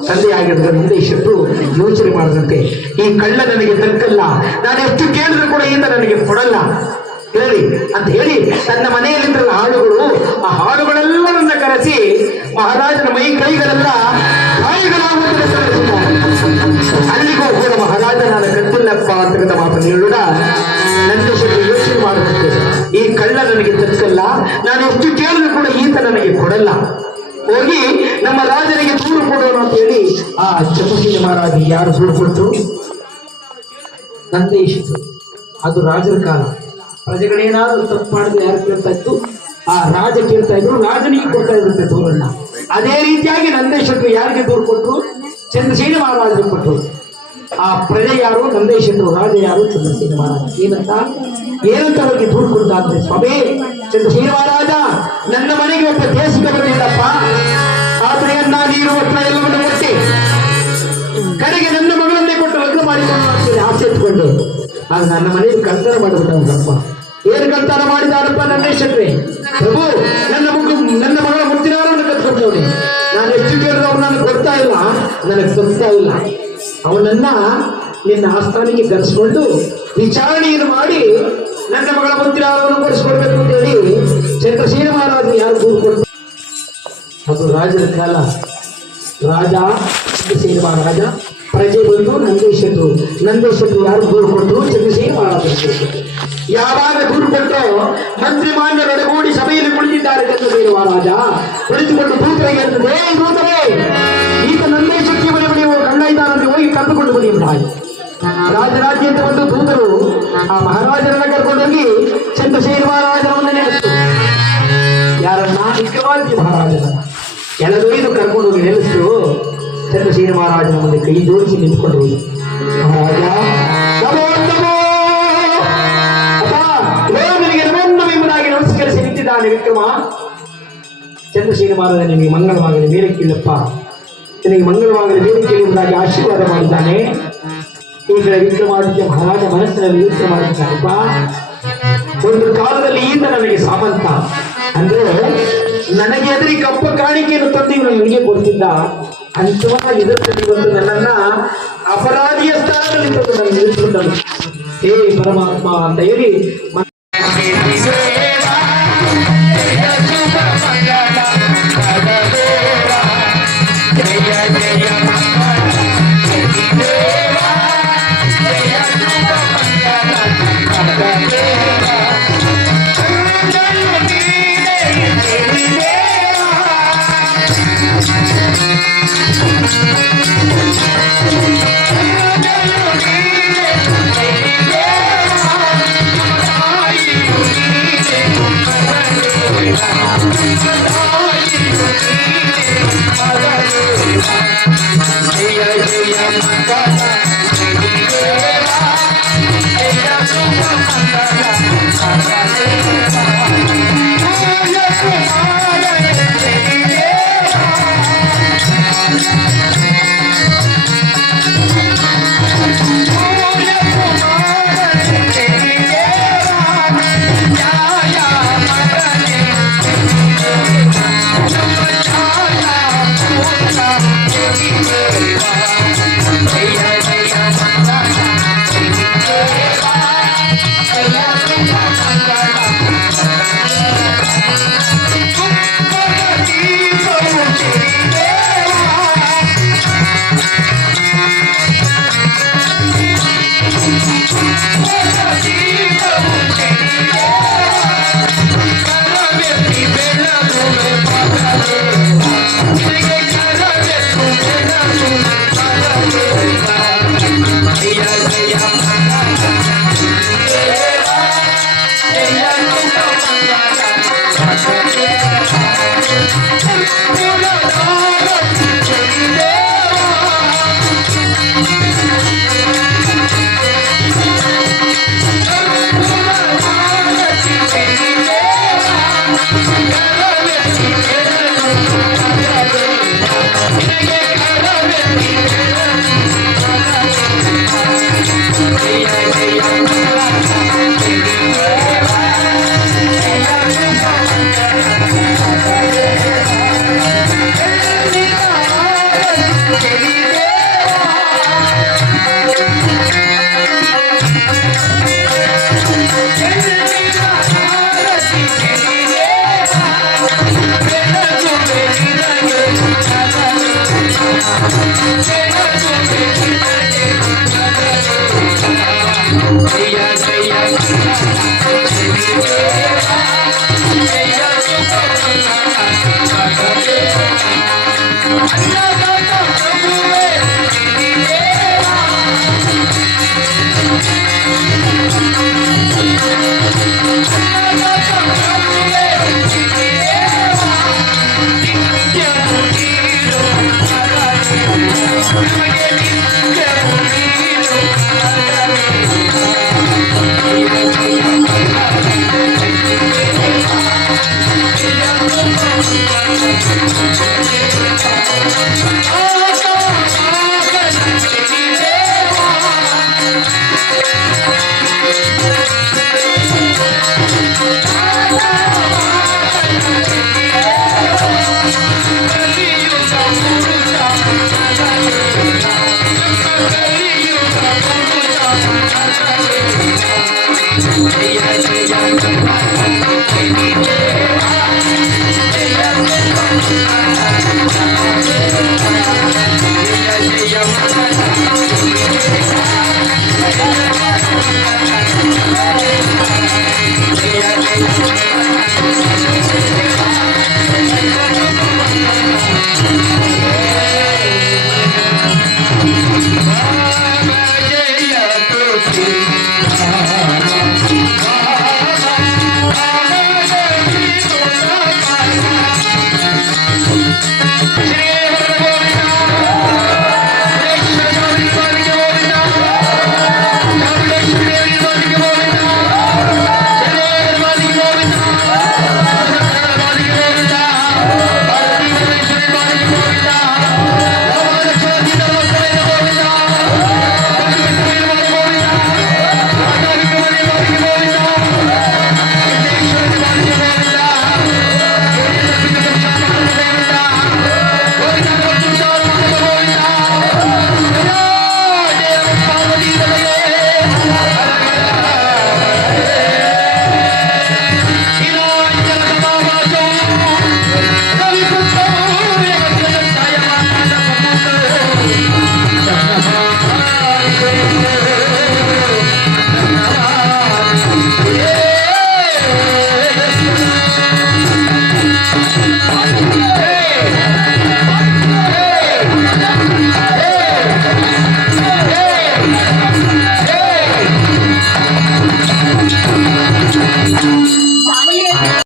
ತಂದೆಯಾಗಿರುವ ನಂದೀಶರು ಯೋಚನೆ ಮಾಡದಂತೆ, ಈ ಕಳ್ಳ ನನಗೆ ತಕ್ಕಲ್ಲ, ನಾನು ಎಷ್ಟು ಕೇಳಿದ್ರು ಕೂಡ ಈತ ನನಗೆ ಕೊಡಲ್ಲ ಹೇಳಿ ಅಂತ ಹೇಳಿ ತನ್ನ ಮನೆಯಲ್ಲಿದ್ದ ಹಾಡುಗಳು, ಆ ಹಾಡುಗಳೆಲ್ಲ ನನ್ನ ಕರೆಸಿ ಮಹಾರಾಜನ ಮೈ ಕೈಗಳೆಲ್ಲ ಗಾಯಗಳಾಗುವುದನ್ನು ಅಲ್ಲಿಗೂ ಕೂಡ ಮಹಾರಾಜ ನಾನು ಕಟ್ಟಿಲ್ಲಪ್ಪ ಅಂತಕ್ಕಂಥ ಮಾತನ್ನು ಹೇಳೋಣ. ನಂದೀಶರು ಯೋಚನೆ ಮಾಡುತ್ತೆ, ಈ ಕಳ್ಳ ನನಗೆ ತಕ್ಕಲ್ಲ, ನಾನು ಎಷ್ಟು ಕೇಳಿದ್ರು ಕೂಡ ಈತ ನನಗೆ ಕೊಡಲ್ಲ, ಹೋಗಿ ನಮ್ಮ ರಾಜನಿಗೆ ದೂರು ಕೊಡೋಣ ಅಂತ ಹೇಳಿ ಆ ಚತುರ್ಶೀಲ ಮಹಾರಾಜ ಯಾರು ದೂರು ಕೊಟ್ಟರು? ನಂದೀಶರು. ಅದು ರಾಜರ ಕಾಲ. ಪ್ರಜೆಗಳೇನಾದ್ರೂ ತಪ್ಪು ಮಾಡಿದ್ರೆ ಯಾರು ಕೇಳ್ತಾ ಇತ್ತು? ಆ ರಾಜ ಕೇಳ್ತಾ ಇದ್ರು, ರಾಜನಿಗೆ ಕೊಡ್ತಾ ಇರುತ್ತೆ ದೂರನ್ನ. ಅದೇ ರೀತಿಯಾಗಿ ನಂದೀಶರು ಯಾರಿಗೆ ದೂರು ಕೊಟ್ಟರು? ಚಂದ್ರಸೇನ ಮಹಾರಾಜರು ಕೊಟ್ಟರು. ಆ ಪ್ರಜೆ ಯಾರು? ನಂದೀಶರು. ರಾಜ ಯಾರು? ಚಂದ್ರಸೇನ ಮಹಾರಾಜ. ಏನಂತ ಅವರಿಗೆ ದೂರು ಕೊಡ್ತಾದ್ರೆ, ಸ್ವಾಮಿ ಚಂದ್ರಸೇನ ಮಹಾರಾಜ, ನನ್ನ ಮನೆಗೆ ಒಬ್ಬ ದೇಶಿಕ ಬಂದಿಲ್ಲಪ್ಪ, ಆತ್ರೆಯನ್ನ ನೀರು ಒಟ್ಟ ಎಲ್ಲವನ್ನು ಕೊಟ್ಟೆ, ಕಡೆಗೆ ನನ್ನ ಮಗಳನ್ನೇ ಕೊಟ್ಟು ಲಗ್ನ ಮಾಡಿಕೊಂಡು ಅಂತೇಳಿ ಆಸೆ ಇಟ್ಕೊಂಡೆ. ಆಗ ನನ್ನ ಮನೆಯಲ್ಲಿ ಕಳ್ತನ ಮಾಡಿಬಿಟ್ಟಪ್ಪ. ಏನು ಕಳ್ತನ ಮಾಡಿದಾರಪ್ಪ ನಂದೀಶರೇ? ಪ್ರಭು, ನನ್ನ ಮಗಳ ಮುತ್ತಿನವರನ್ನು ಕತ್ಕೊಂಡವನೇ, ನಾನು ಎಷ್ಟು ಕೇಳಿದವ್ರು ನನಗೆ ಕೊಡ್ತಾ ಇಲ್ಲ, ನನಗೆ ತಪ್ತಾ ಇಲ್ಲ. ಅವನನ್ನ ನಿನ್ನ ಆಸ್ಥಾನಕ್ಕೆ ಕರೆಸ್ಕೊಂಡು ವಿಚಾರಣೆಯನ್ನು ಮಾಡಿ ನನ್ನ ಮಗಳ ಮುತ್ತಿನವರನ್ನು ಕೊಡಿಸ್ಕೊಡ್ಬೇಕು ಅಂತ ಹೇಳಿ ಚಂದ್ರಸೇನ ಮಹಾರಾಜ ಯಾರು ದೂರು ಕೊಟ್ಟು? ಅದು ರಾಜರ ಕಾಲ. ರಾಜ ಚಂದ್ರಸೇನ ಮಹಾರಾಜ, ಪ್ರಜೆ ಬಂದು ನಂದೀಶರು ಯಾರು ದೂರು ಕೊಟ್ಟರು? ಚಂದ್ರಸೇನ ಮಹಾರಾಜ. ಯಾವಾಗ ದೂರು ಕೊಟ್ಟರು, ಮಂತ್ರಿ ಮಾನ್ಯರೊಡಗೂಡಿ ಸಭೆಯಲ್ಲಿ ಕುಳಿತಿದ್ದಾರೆ ಚಂದ್ರಸೇನ ಮಹಾರಾಜ. ಕುಳಿತುಕೊಂಡು ದೂತರಿಗೆ ಇರ್ತದೆ, ದೂತರೇ ಈಗ ನಂದೀಶಕ್ಕೆ ಬಳಿ ನೀವು ಕಳ್ಳ ಇದ್ದಾರಂತೆ, ಹೋಗಿ ಕರೆದುಕೊಂಡು ಬನ್ನಿ. ರಾಜರಾಜ್ಯ ಅಂತ ಬಂದು ದೂತರು ಆ ಮಹಾರಾಜರನ್ನ ಕರ್ಕೊಂಡೋಗಿ ಚಂದ್ರಸೇನ ಮಹಾರಾಜರನ್ನ ನೆಲೆಸಿತು. ಯಾರನ್ನ? ವಿಕ್ರಮಾದಿತ್ಯ ಮಹಾರಾಜರನ್ನ ಎಳೆದೊಯ್ದು ಕರ್ಕೊಂಡು ಹೋಗಿ ನೆಲೆಸಿತು. ಚಂದ್ರಸೇನ ಮಹಾರಾಜನ ಮುಂದೆ ಕೈ ಜೋಡಿಸಿ ನಿಂತ್ಕೊಂಡು ಹೋಗಿ, ಮಹಾರಾಜ ನಿನಗೆ ನಮೋನ್ನಮೆಂಬುದಾಗಿ ನಮಸ್ಕರಿಸಿ ನಿಂತಿದ್ದಾನೆ ವಿಕ್ರಮ. ಚಂದ್ರಸೇನ ಮಹಾರಾಜ ನಿಮಗೆ ಮಂಗಳವಾಗಲಿ, ಬೇರೆ ಕೇಳಪ್ಪ, ನಿನಗೆ ಮಂಗಳವಾಗಲಿ, ಬೇರೆ ಕೇಳುವುದಾಗಿ ಆಶೀರ್ವಾದ ಮಾಡಿದ್ದಾನೆ. ಈ ಕಡೆ ವಿಕ್ರಮಾದಿತ್ಯ ಮಹಾರಾಜ ಮನಸ್ಸಿನಲ್ಲಿ ಯೋಚನೆ ಮಾಡಿದ್ದಾನಪ್ಪ, ಒಂದು ಕಾಲದಲ್ಲಿ ಈತ ನನಗೆ ಸಾಮಂತ, ಅಂದ್ರೆ ನನಗೆ ಎದುರಿ ಕಪ್ಪ ಕಾಣಿಕೆಯನ್ನು ತಂದು ಇವನು ನನಗೆ ಕೊಡ್ತಿದ್ದ. ಅಂಥವಾಗಿ ಎದುರಲ್ಲಿ ಬಂದು ನನ್ನನ್ನ ಅಪರಾಧಿಯ ಸ್ಥಾನದಲ್ಲಿ ತಂದು ನಾನು ನಿಲ್ಲಿಸಿಕೊಂಡನು. ಹೇ ಪರಮಾತ್ಮ ಅಂತ ಹೇಳಿ Yeah.